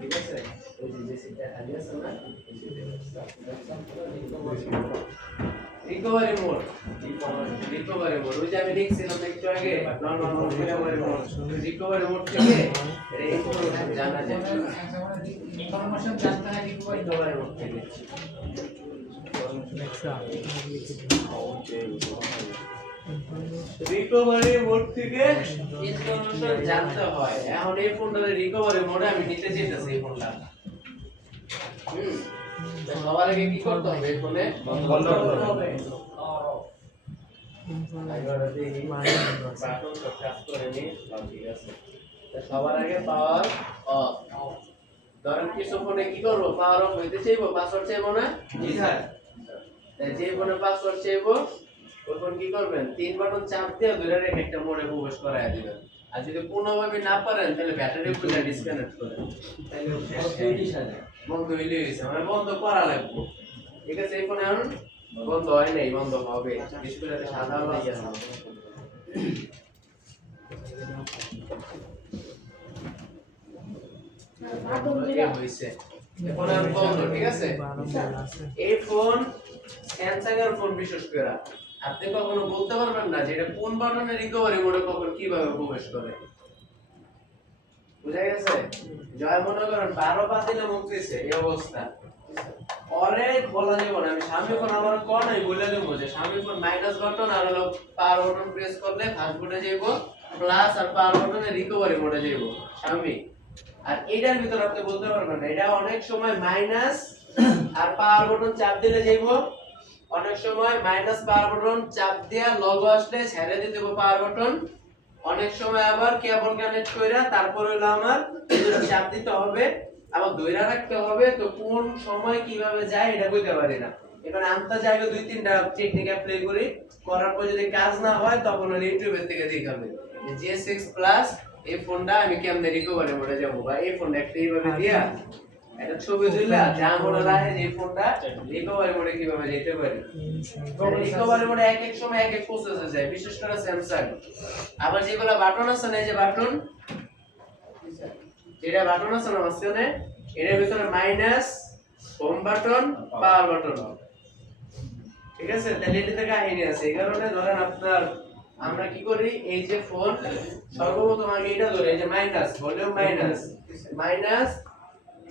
ঠিক আছে ওই যে সেটা আগে আছে না রিকভারি মোড ওই যে আমি লিখছিলাম একটু আগে নরমাল রিকভারি মোড থেকে এই ইনফরমেশন জানা যায় ইনফরমেশন জানতে হয় রিকভারি মোড থেকে নেক্সা রিকভারি মোড থেকে ইনফরমেশন জানতে হয় এখন এই ফোনটা রিকভারি মোডে আমি নিতে চাইতেছি এই ফোনটা সবার আগে কি করতে হবে এই ফোনে বন্ধ করতে হবে সবার আগে পাওয়ার অফ ধরেন কিছু ফোনে কি করবো পাওয়ার অফ হইতে চাইবো পাসওয়ার্ড চাইবো না জি স্যার যে ফোনে পাসওয়ার্ড চাইবো ওই ফোন কি করবেন 3 বাটন চাপ দিয়ে ধরে রেখে একটা মোডে প্রবেশ করায় দিবেন আর যদি কোনোভাবে না পারেন তাহলে ব্যাটারি খুলে ডিসকানেক্ট করেন তাহলে বন্ধ হইলে হয়েছে মানে বন্ধ করা লাগবে ঠিক আছে এই ফোনে এখন বন্ধ হয় নাই বন্ধ হবে ডিসপ্লেতে সাদা লাইট আছে হইছে এখন আর বন্ধ ঠিক আছে এই ফোন স্যামসাং এর ফোন বিশেষ করে আপনি কখনো বলতে পারবেন না যে এটা কোন বাটনে রিকভারি মোডে কখন কিভাবে প্রবেশ করে। বুঝা গেছে? জয় মনে করেন 12 বাতিলে মুক্তিছে এই অবস্থা। পরে বলা যাবে না, আমি সামনে ফোন আমার কোন নাই বলে দেবো যে সামনে ফোন মাইনাস বাটন আর হলো পাওয়ার বাটন প্রেস করলে ফাস্ট মোডে যাইব, প্লাস আর পাওয়ার বাটনে রিকভারি মোডে যাইব সামনে। আর এটার ভিতর আপনি বলতে পারবেন না, এটা অনেক সময় মাইনাস আর পাওয়ার বাটন চাপ দিলে যাইব, অনেক সময় মাইনাস পাওয়ার বাটন চাপ দিয়া লগো আসলে ছেড়ে দিতে হবে পাওয়ার বাটন, অনেক সময় আবার কেবল কানেক্ট কইরা তারপর হলো আমার দুটো চাপ দিতে হবে, আবার ধইরা রাখতে হবে। তো কোন সময় কিভাবে যায় এটা কইতে পারি না। এখানে আনতে যাইলে 2-3টা টেকনিক অ্যাপ্লাই করি, করার পর যদি কাজ না হয় তখন হলো ইউটিউবের থেকে দেখাবে যে J6 প্লাস এই ফোনটা আমি কেমনে রিকভারি মোডে যাব, বা এই ফোনটা একটা এইভাবে দিয়া একটা ছবি দিলা যা মনে রাখে যে এই ফোনটা রিকভারি মোডে কিভাবে যেতে পারে। রিকভারি মোডে এক এক সময় এক এক প্রসেসে যায়, বিশেষ করে স্যামসাং। আবার যেগুলা বাটন আছে না, এই যে বাটন, যেটা বাটন আছে না মাঝখানে, এর ভিতরে minus, home button, power button, ঠিক আছে? তাহলে এটাতে কাহিনী আছে। এই কারণে ধরেন আপনার আমরা কি করি, এই যে ফোন সর্বপ্রথম আগে এটা ধরে, এই যে মাইনাস, ভলিউম মাইনাস, মাইনাস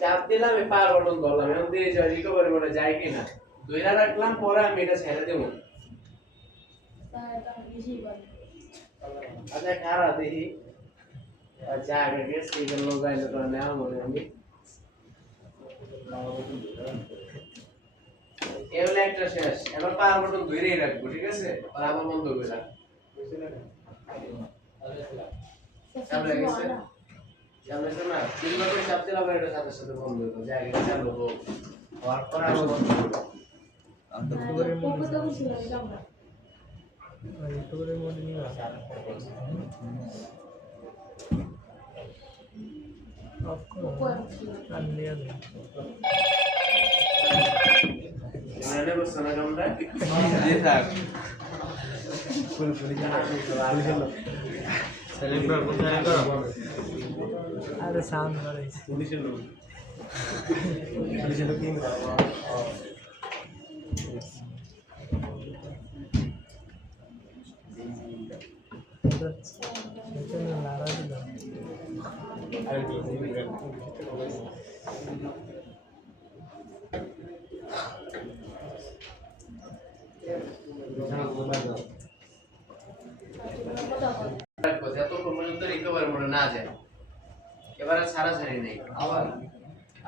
চাপ দিলাম, এই পাওয়ার বাটন ধরলাম, এখন দিয়ে যায় রিকভারি মোডে যায় কিনা ধইরা রাখলাম, পরে আমি এটা ছেড়ে দেব। স্যার এটা বেশি বলে আচ্ছা খারাপ দেখি, আচ্ছা আগে গেছে এই জন্য গাইলে তো নেওয়া মনে আমি এগুলো একটা শেষ। এবার পাওয়ার বাটন ধরেই রাখবো, ঠিক আছে? আর আবার বন্ধ করে রাখ। চাপ লাগেছে? চাপ লাগছে না? তিনবার করে চাপ দিলে আবার এটা সাথে সাথে বন্ধ হয়ে যাবে। আগে চালু হোক, হওয়ার পর আবার বন্ধ করবো। কোকো তো বুঝি না আমরা রিকভারি মোডে নিয়ে অফ করো আর নিয়ে দে জানে বসছ না আমরা? জি স্যার আরে সাউন্ড করাইছে এটা না লারা দিলাম রাখবো যতক্ষণ পর্যন্ত রিকভারি মোডে না যায়। এবারে ছাড়াছাড়ি নেই, আবার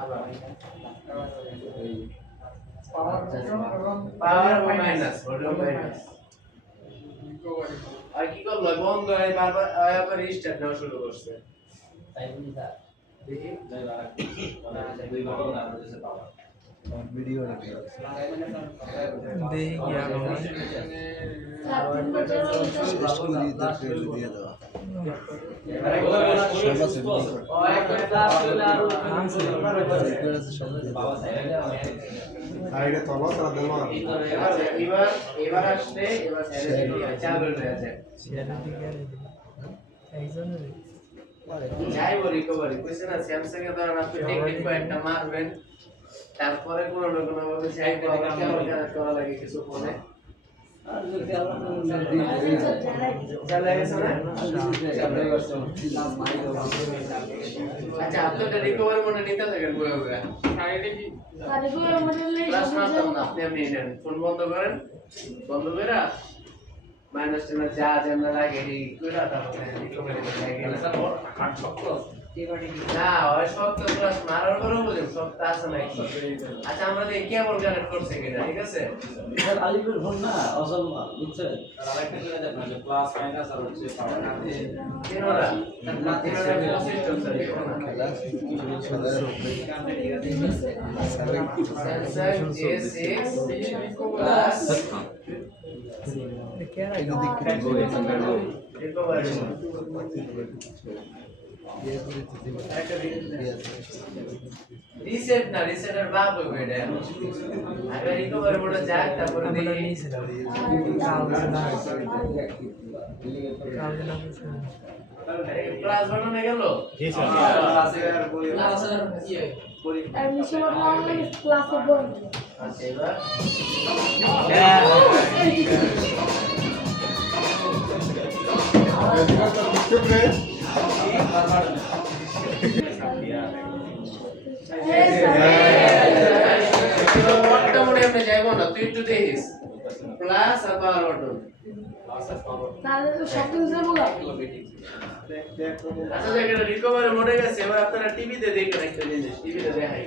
আবার পাওয়ার মাইনাস, ভলিউম মাইনাস, আর কি করলো বন্ধ হয়ে বারবার আবার রিস্টার্ট নেওয়া শুরু করছে। দেখি ভিডিও দেখি কি আর দিয়ে দেওয়া আর এটা তলা তারা দেওয়া এবার আসলে এবার চালু হয়ে যায়। শেয়ারে দিকে একজনের যাইবো রিকভারি কইছে না, স্যামসাং এ ধরেন আপনি টেকনিক কয়েকটা মারবেন, তারপরে কোনো না কোনো ভাবে যাইবো, আবার কেমন করা লাগে কিছু ফোনে আর যদি আল্লাহ চালা গেছে না। আচ্ছা আপনি রিকভারি মনে নিতে থাকেন বয়ে বয়ে, সাইডে কি আর এগুলো মডেলে ক্লাস মারতাম না, আপনি আপনি নেন ফোন বন্ধ করেন, বন্ধ করে মাইনাস টেন যা যেমন লাগে এই কইরা তারপরে রিকভারি লাগে না ওই সব তো ক্লাস মারার পরেও বুঝেন সব তা আছে নাকি। আচ্ছা আমরা দেখি কেবল কানেক্ট করছে কিনা, ঠিক আছে? স্যার আলিপুর ফোন না অসল না বুঝছেন তিনোরা system sir Samsung J6 plus কে আর রিকভারি রিসেট না, রিসেটের বাপ হইবে এটা। আগে রিকভারি মোডে যাক, তারপরে আমরা দেখি নিয়েছিলাম প্লাস বাটনে গেল। জি স্যার আর নিচে মডেল ক্লাসে বন্ধ আচ্ছা এবার কোনটা মনে আমরা যাইবো না তুই একটু দেখিস প্লাস আর পাওয়ার বাটন তাহলে তো সব কিছু যাবো গা। আচ্ছা জায়গাটা রিকভারি মোডে গেছে এবার আপনারা টিভিতে দেখেন একটা জিনিস টিভিতে দেখাই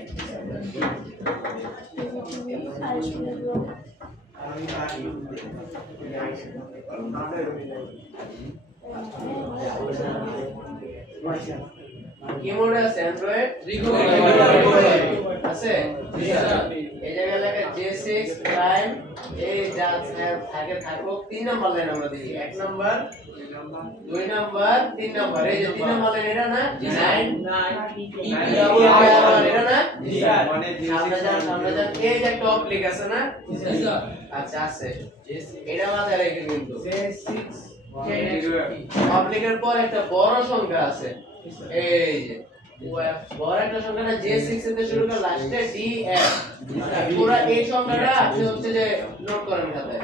কি মোডে আছে অ্যান্ড্রয়েড আছে এই জায়গায় লেখা J6 প্রাইম এই যা আগে থাকো 3 নাম্বার লাইন আমরা দেখি 1 নাম্বার 2 নাম্বার 3 নাম্বার এই যে 3 নাম্বার লাইন এটা না 9 ডাবল এটা না সামনে যান এই যে একটা অবলিক আছে না আচ্ছা আছে এটা মাথায় রেখে কিন্তু অবলিকের পর একটা বড় সংখ্যা আছে এই যে বড় একটা সংখ্যাটা J6 থেকে শুরু করে লাস্টে DF পুরো এই সংখ্যাটা আপনি হচ্ছে যে নোট করেন খাতায়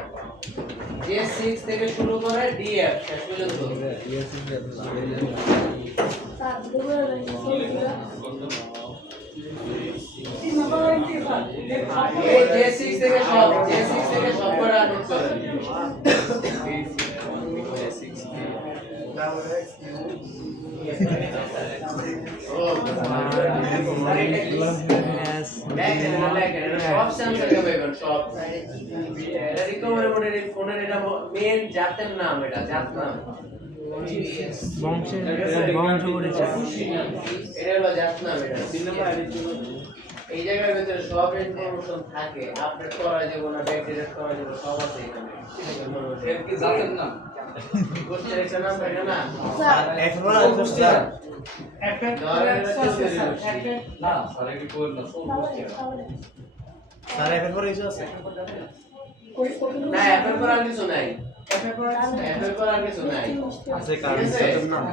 J6 থেকে শুরু করে DF শেষ পর্যন্ত এই J6 থেকে সব করা নোট করেন সব স্যামসাং এর পাবেন সব এটা রিকভারি মোডের ফোনের এটা মেইন জাতের নাম এটা জাত নাম বংশ করেছে এটা হলো জাত নাম এটা এই জায়গার ভিতরে সব ইনফরমেশন থাকে আপডেট করা যাবে না ব্যাকডেট করা যাবে সব আছে এখানে এর কি জাতের নাম গোষ্ঠী রেখে নাম থাকে না এখন বলা গোষ্ঠী না স্যার কি করল না সব গোষ্ঠী স্যার এখন করে কিছু আছে না এফএল করার কিছু নাই এফএল করার কিছু নাই আছে ঠিক আছে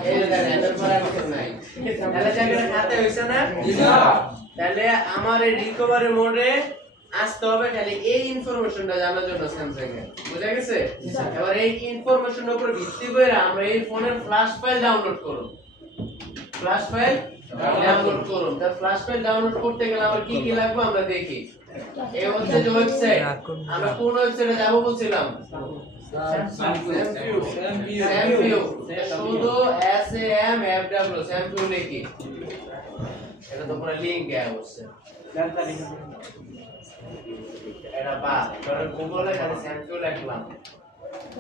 এই যে এফএল করার কিছু নাই তাহলে জায়গাটা খাতে হইছে না তাহলে আমার এই রিকভারি মোডে আসতে হবে খালি এই ইনফরমেশনটা জানার জন্য স্যামসাং এর বুঝা গেছে এবার এই ইনফরমেশনের উপর ভিত্তি করে আমরা এই ফোনের ফ্ল্যাশ ফাইল ডাউনলোড করব ফ্ল্যাশ ফাইল ডাউনলোড করব তা ফ্ল্যাশ ফাইল ডাউনলোড করতে গেলে আমার কি কি লাগবে আমরা দেখি এই হচ্ছে যে ওয়েবসাইট আমরা কোন ওয়েবসাইটে যাব বলছিলাম স্যামভিউ শুধু SAMFW স্যামভিউ লিখি এটা তো পুরো লিংক এ আছে এটা বা ধরেন গুগলে খালি স্যামভিউ লিখলাম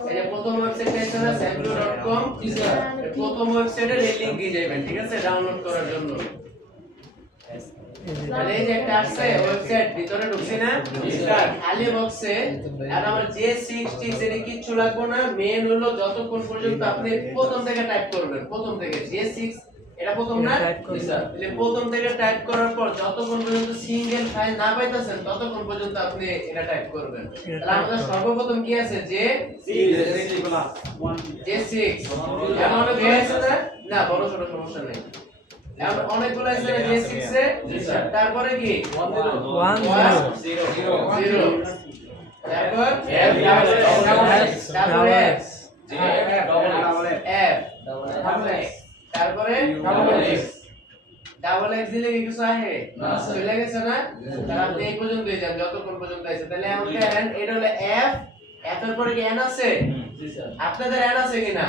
এই যে প্রথম ওয়েবসাইটে আছে না samview.com এই প্রথম ওয়েবসাইটের এই লিংকে যাবেন ঠিক আছে ডাউনলোড করার জন্য তাহলে এই যে একটা আসছে ওয়েবসাইট ভিতরে ঢুকছি না খালি বক্সে আর আমার J6 এর কিছু লাগবে না মেইন হলো যতক্ষণ পর্যন্ত আপনি প্রথম থেকে টাইপ করবেন প্রথম থেকে J6 এটা প্রথম না তাহলে প্রথম থেকে টাইপ করার পর যতক্ষণ পর্যন্ত সিঙ্গেল ফাইল না পাইতেছেন ততক্ষণ পর্যন্ত আপনি এটা টাইপ করবেন তাহলে আমাদের সর্বপ্রথম কি আছে J6 এমন অনেকগুলো আছে না বড় ছোট সমস্যা নেই এমন অনেকগুলো আছে J6 এ তারপরে কি 1 0 তারপর তারপরে তারপরে ডাবল এক্স দিলে কি কিছু আসে চলে গেছে না তাহলে আপনি এই পর্যন্ত যান যতক্ষণ পর্যন্ত আছে তাহলে আমাদের এটা হলো এফ এফ এর পরে কি এন আছে আপনাদের এন আছে কিনা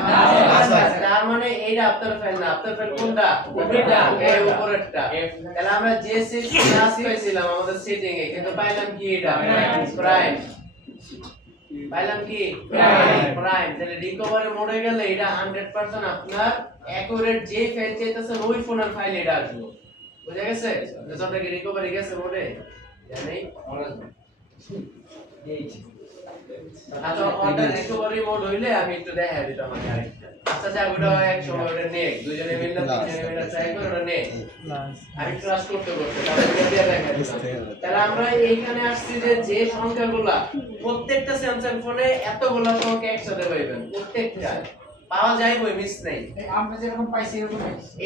আছে তার মানে এইটা আপনার ফাইল না আপনার ফাইল কোনটা উপরেরটা এই উপরেরটা তাহলে আমরা J6 ক্লাস পাইছিলাম আমাদের সেটিং এ কিন্তু পাইলাম কি এটা প্রাইম পাইলাম কি প্রাইম তাহলে রিকভারি মোডে গেলে এটা 100% আপনার অ্যাকুরেট যে ফাইল চাইতেছেন ওই ফোনের ফাইল এটা আসবে বুঝা গেছে যতটা কি রিকভারি গেছে মোডে জানেই আচ্ছা অর্ডার রিকভারি মোড হইলে আমি একটু দেখাই দিই তোমাকে আরেকটা আচ্ছা যা ওটা এক সময় ওটা নে দুইজনে মিলে তিনজনে মিলে ট্রাই করে ওটা নে আমি ক্লাস করতে তাহলে দিয়ে দেখা তাহলে আমরা এইখানে আসছি যে সংখ্যাগুলা প্রত্যেকটা স্যামসাং ফোনে এতগুলা সংখ্যা একসাথে পাইবেন প্রত্যেকটা পাওয়া যায় বই মিস নাই আমরা যেরকম পাইছি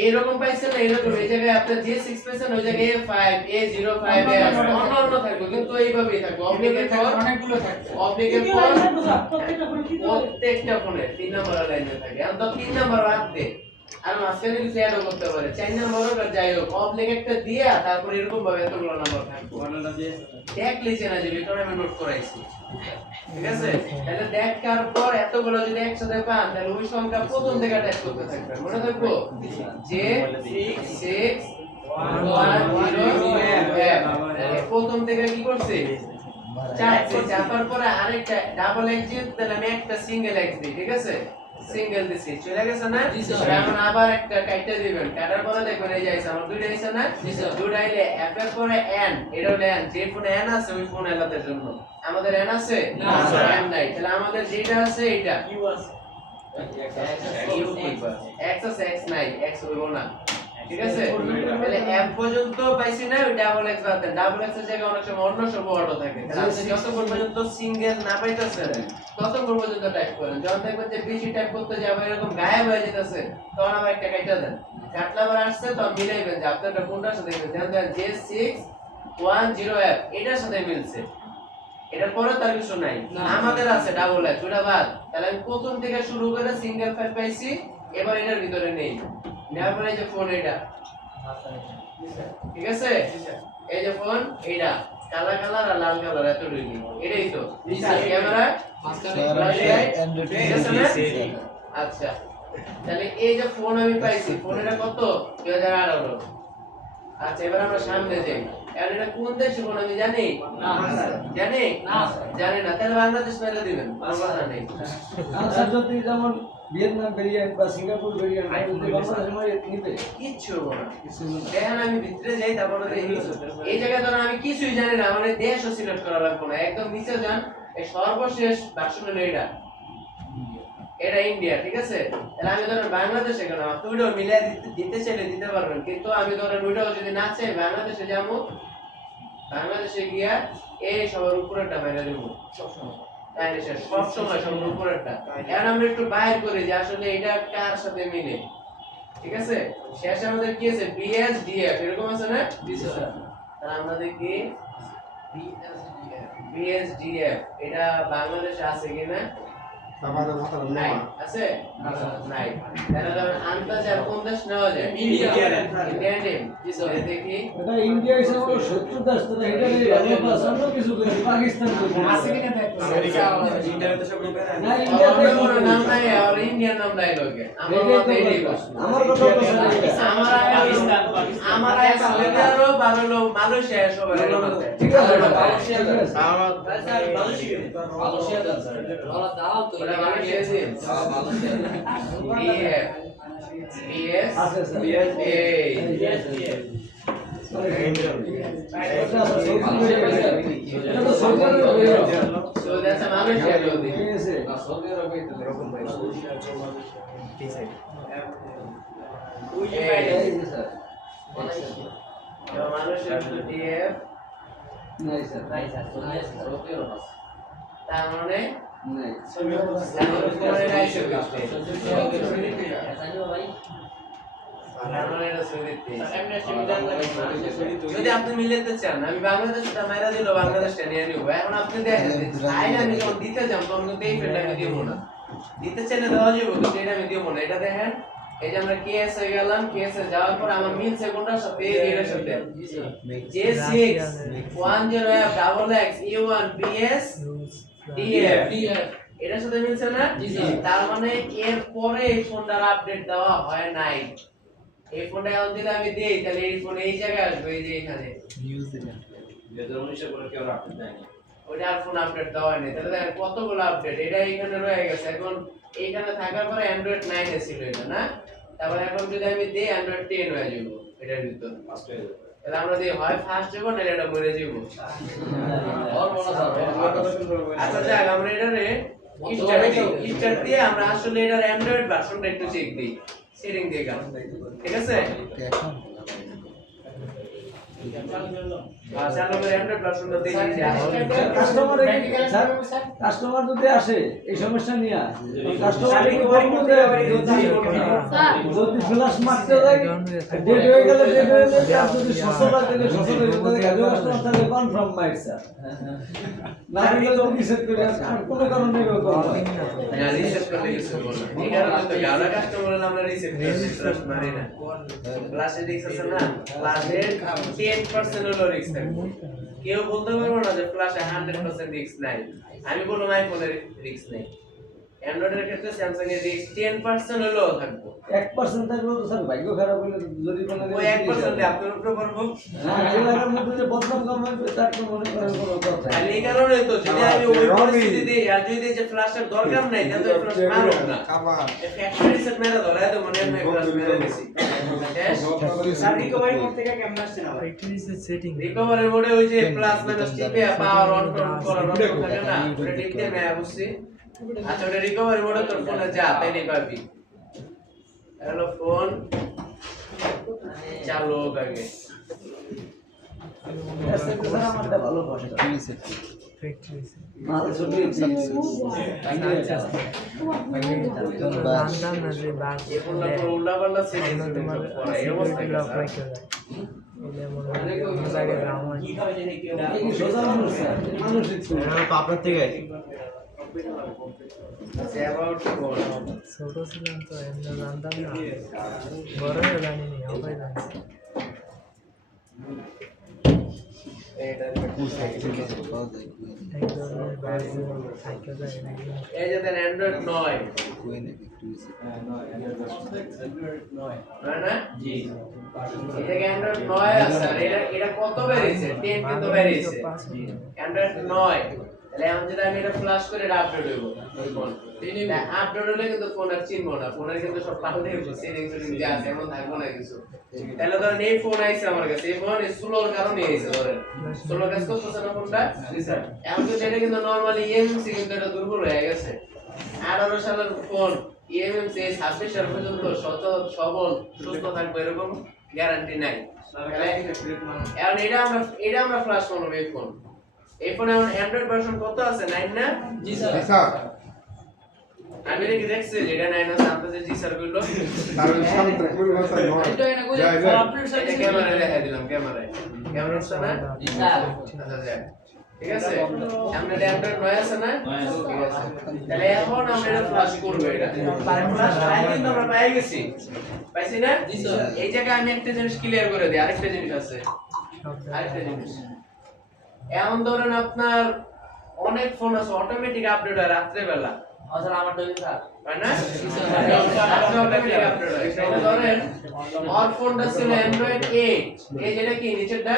এরকম পাইছেন না এরকম এই জায়গায় আপনি J6 পাইছেন ওই জায়গায় A5 A05 অন্য থাকবে কিন্তু এই এইভাবেই থাকবে অবলিকের পর অনেকগুলো থাকবে অবলিকের পর প্রত্যেকটা ফোনে কি দেবে প্রত্যেকটা ফোনে 3 নম্বর লাইনে থাকে এখন তো 3 নম্বর বাদ দে আর মাঝখানে কিছু অ্যাড করতে পারে 4 নম্বর হোক আর যাই হোক অবলিক একটা দিয়া তারপর এরকম ভাবে এতগুলো নাম্বার থাকবে দেখ লিখে না যে ভিতরে আমি নোট করাইছি ঠিক আছে তাহলে দেখার পর এতগুলো যদি একসাথে পান তাহলে ওই সংখ্যা প্রথম থেকে টাইপ করতে থাকবেন মনে থাকবো যে 6 1 0 প্রথম থেকে কি করছে চাপার পরে আরেকটা ডাবল এক্স দিয়ে তাহলে আমি একটা সিঙ্গেল এক্স দিই ঠিক আছে সিঙ্গেল দিছি চলে গেছে না এখন আবার একটা কাইটা দিবেন কাটার পরে দেখবেন এই যাইছে আমার দুইটা হইছে না দুইটা আইলে এফ এর পরে এন এটা হলো এন যে ফোনে এন আছে ওই ফোন এলাদের জন্য আমাদের এন আছে না এন নাই তাহলে আমাদের যেটা আছে এটা কিউ আছে এক্স আছে এক্স নাই এক্স হইব না ঠিক আছে তাহলে এফ পর্যন্ত পাইছি না ওই ডাবল এক্স বাদ দেন ডাবল এক্স এর জায়গায় অনেক সময় অন্য সব অর্ডার থাকে তাহলে আপনি যতক্ষণ পর্যন্ত সিঙ্গেল না পাইতেছেন ততক্ষণ পর্যন্ত টাইপ করেন যখন দেখবেন যে বেশি টাইপ করতে যাবে এরকম গায়েব হয়ে যেতেছে তখন আবার একটা কাটা দেন কাটলা আবার আসছে তখন মিলাইবেন যে আপনারটা কোনটার সাথে মিলছে দেন যে 610F এটার সাথে মিলছে এটার পরে তার কিছু নাই আমাদের আছে ডাবল এক্স ওটা বাদ তাহলে আমি প্রথম থেকে শুরু করে সিঙ্গেল ফাইল পাইছি এবার এটার ভিতরে নেই নেওয়ার পরে এই যে ফোন এটা ঠিক আছে এই যে ফোন এইটা কালা কালার আর লাল কালার এত রেডি এটাই তো ক্যামেরা আচ্ছা তাহলে এই যে ফোন আমি পাইছি ফোন এটা কত 2018 আচ্ছা এবার আমরা সামনে যাই আর এটা কোন দেশে ফোন আমি জানি না জানি না জানি না তাহলে বাংলাদেশ মেরে দিবেন বাংলা নেই আচ্ছা যদি যেমন ভিয়েতনাম ভেরিয়েন্ট বা সিঙ্গাপুর ভেরিয়েন্ট বাংলাদেশের মধ্যে নিতে কিচ্ছু হবে না দেখেন আমি ভিতরে যাই তারপরে এই জায়গায় ধরেন আমি কিছুই জানি না মানে দেশও সিলেক্ট করা লাগবে না একদম নিচে যান এই সর্বশেষ ভার্সন হলো এটা ইন্ডিয়া ঠিক আছে তাহলে আমি ধরেন বাংলাদেশে কেন দুইটাও মিলিয়ে দিতে চাইলে দিতে পারবেন কিন্তু আমি ধরেন ওইটাও যদি না চাই বাংলাদেশে যাবো বাংলাদেশে গিয়া এই সবার উপরেরটা বাইরে দেবো সবসময় তাই সব সময় সবার উপরেরটা এখন আমরা একটু বাইর করি যে আসলে এটা কার সাথে মিলে ঠিক আছে শেষে আমাদের কি আছে বিএসডিএফ এরকম আছে না তাহলে আমরা দেখি বিএসডিএফ এটা বাংলাদেশে আছে কিনা আমাদের মাথা নাই আছে নাই তাহলে ধরুন আন্দাজে কোন দেশ নেওয়া যায় ইন্ডিয়া টিম দেখি এটা ইন্ডিয়া হিসেবে হলো 70 দেশ তো এটা নিয়ে বাংলাদেশ আমরা কিছু করি পাকিস্তান করি আছে কিনা দেখো ইন্ডিয়াতে সব লোক না ইন্ডিয়াতে ইন্ডিয়াতে কোনো নাম নাই আর ইন্ডিয়ান নাম নাই লোকে আমার মতে এটাই বস আমার কথা আমার আগে সৌদি আরব আর হলো মালয়েশিয়া সবার মতে ঠিক আছে মালয়েশিয়া দেন স্যার ওরা দাও তো ওটা মালয়েশিয়া দিন বিএফ বিএস আছে স্যার এটা তো সরকারের সৌদি আছে মালয়েশিয়া দিন ঠিক আছে সৌদি আরবে তো এরকম ভাই ঠিক আছে এই যে স্যার তো মালয়েশিয়া ডিএফ নাই স্যার সৌদি আরব আছে তার মানে নাই যদি আপনি মিলাতে চান আমি বাংলাদেশটা মাইরা দিল বাংলাদেশটা নিয়ে নিব এখন আপনি দেখেন আইন আমি যখন দিতে যাম তখন কিন্তু এই ফিল্ডটা আমি দিব না দিতে চাইলে দেওয়া যাবে কিন্তু এটা আমি দিব না এটা দেখেন এই যে আমরা কেএস এ গেলাম কেএস এ যাওয়ার পর আমার মিলছে কোনটার সাথে এর সাথে J6 10F double X E1 BS DF এটার সাথে মিলছে না তার মানে এর পরে এই ফোনটার আপডেট দেওয়া হয় নাই এই ফোনটা এখন দিলে আমি দেই তাহলে এই ফোন এই জায়গায় আসবে এই যে এখানে নিউজ দিবেন 2019 এর পরে কেউ আপডেট দেয়নি ওইটা আর ফোন আপডেট দেওয়া হয়নি তাহলে দেখেন কতগুলো আপডেট এটা এখানে রয়ে গেছে এখন এইখানে থাকার পরে অ্যান্ড্রয়েড 9 এ ছিল এটা না তারপরে এখন যদি আমি দেই অ্যান্ড্রয়েড 10 হয়ে যাবে এটার ভিতর ফার্স্ট হয়ে যাবে তাহলে আমরা দেই হয় ফার্স্ট যাব না এটা মরে যাব আর মনে আচ্ছা যাক আমরা এটারে স্টার্ট দিয়ে আমরা আসলে এটার অ্যান্ড্রয়েড ভার্সনটা একটু চেক দিই সেটিং দিয়ে ঠিক আছে এখন চালু করে অ্যান্ড্রয়েড ভার্সনটা দেখি যে কাস্টমার যদি আসে এই সমস্যা নিয়ে কাস্টমার যদি ফ্ল্যাশ মারতে যায় ডেট হয়ে গেলে ডেট হয়ে গেলে আর যদি 600 টাকা দিলে 600 টাকা কাস্টমার তাহলে কনফার্ম মাইরছে না দিলে তো রিসেট করে আর কোনো কারণে এরকম হয় না রিসেট করতে কিছু বলবো এই কারণে তো যারা কাস্টমার আমরা রিসেট করি ফ্লাশ মারি না ফ্লাশে রিস্ক আছে না ফ্লাশে 10% হলো রিস্ক থাকবে কেউ বলতে পারবো না যে ফ্লাশে 100% রিস্ক নাই আমি বলবো আইফোনের রিস্ক নেই অ্যান্ড্রয়েডের ক্ষেত্রে স্যামসাং এর রিস্ক 10% হলো থাকবে 1% থাকলেও তো স্যার ভাগ্য খারাপ হলে যদি কোনো ওই 1% আপনার উপরে পড়বো না এলাকার মধ্যে যে বদনাম কামাবে তার তো মনে করেন কোনো কথা আর এই কারণে তো যদি আমি ওই পরিস্থিতি দিই আর যদি যে ফ্লাশের দরকার নাই তাহলে তো ফ্লাশ মারব না এই ফ্যাক্টরি সেট মেরা ধরে তো মনে হয় ফ্লাশ মেরে দিছি স্যার রিকভারি মোড থেকে কেমন আসছে না ভাই সেটিং রিকভারি মোডে ওই যে প্লাস মাইনাস টিপে পাওয়ার অন করার অপশন থাকে না ওটা টিপতে আমি বুঝছি আচ্ছা ওটা রিকভারি মোডে তোর ফোনে যা তাই নেই পাবি হ্যালো ফোন চালু হোক আগে স্যার আমারটা ভালো বসে ফ্যাক্টরি মাল ছবি জানতাম না যে বাস এই ফোনটা পুরো উল্টাপাল্টা সেটিং তোমার করা এই অবস্থা লক রাখতে হয় এটা মনে হয় অন্য জায়গায় যাওয়া হয় এই সোজা মানুষ স্যার মানুষ একটু আপনার থেকে অ্যাবাউট ফোন ছোট ছিলাম তো এমনি জানতাম না বড় হয়ে জানিনি সবাই জানছে এটা এক ধরনের বাস থাকে যায় নাকি এই যে দেন অ্যান্ড্রয়েড 9 না জি এটা অ্যান্ড্রয়েড 9 আছে আর এটা কত বেরিয়েছে 10 কিন্তু বেরিয়েছে অ্যান্ড্রয়েড 9 তাহলে এখন যদি আমি এটা ফ্ল্যাশ করে এটা আপডেট হইব ফোন এটা আপডেট হলে কিন্তু ফোন আর চিনবো না ফোনের কিন্তু সব পাল্টে গেছে সেটিংস যা আছে এমন থাকবো না কিছু তাহলে ধরেন এই ফোন আইছে আমার কাছে এই ফোন স্লোর কারণে আইছে ধরেন স্লো কাজ করতেছে না ফোনটা জি স্যার এখন কিন্তু এটা কিন্তু নরমালি ইএমসি কিন্তু এটা দুর্বল হয়ে গেছে 18 সালের ফোন ইএমসি 26 সাল পর্যন্ত সবল সুস্থ থাকবে এরকম গ্যারান্টি নাই এখন এটা আমরা ফ্ল্যাশ করব এই ফোনে এখন অ্যান্ড্রয়েড ভার্সন কত আছে 9 না জি স্যার স্যার আমি কি দেখছি যেটা 9 আছে আমরা যে জি স্যার কইলো তার সামনে কোন ভাষা নয় এটা এনে কই যায় যায় আপডেট এটা সার্ভিস ক্যামেরা দেখাই দিলাম ক্যামেরায় ক্যামেরা আছে না জি স্যার আচ্ছা যাক ঠিক আছে আমরা অ্যান্ড্রয়েড 9 আছে না ঠিক আছে তাহলে এখন আমরা এটা ফ্ল্যাশ করব এটা ফ্ল্যাশ ফাইল কিন্তু আমরা পেয়ে গেছি পাইছি না জি স্যার এই জায়গায় আমি একটা জিনিস ক্লিয়ার করে দিই আরেকটা জিনিস আছে আরেকটা জিনিস এমন ধরেন আপনার অনেক ফোন আছে অটোমেটিক আপডেট হয় রাত্রে বেলা স্যার আমারটা কি স্যার তাই না অটোমেটিক আপডেট হয় তাহলে ধরেন আমার ফোনটা ছিল অ্যান্ড্রয়েড 8 এই যেটা কি নিচেরটা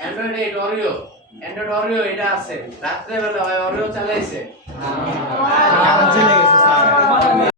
অ্যান্ড্রয়েড 8 অরিও অ্যান্ড্রয়েড অরিও এটা আছে রাত্রে বেলা হয় অরিও চালাইছে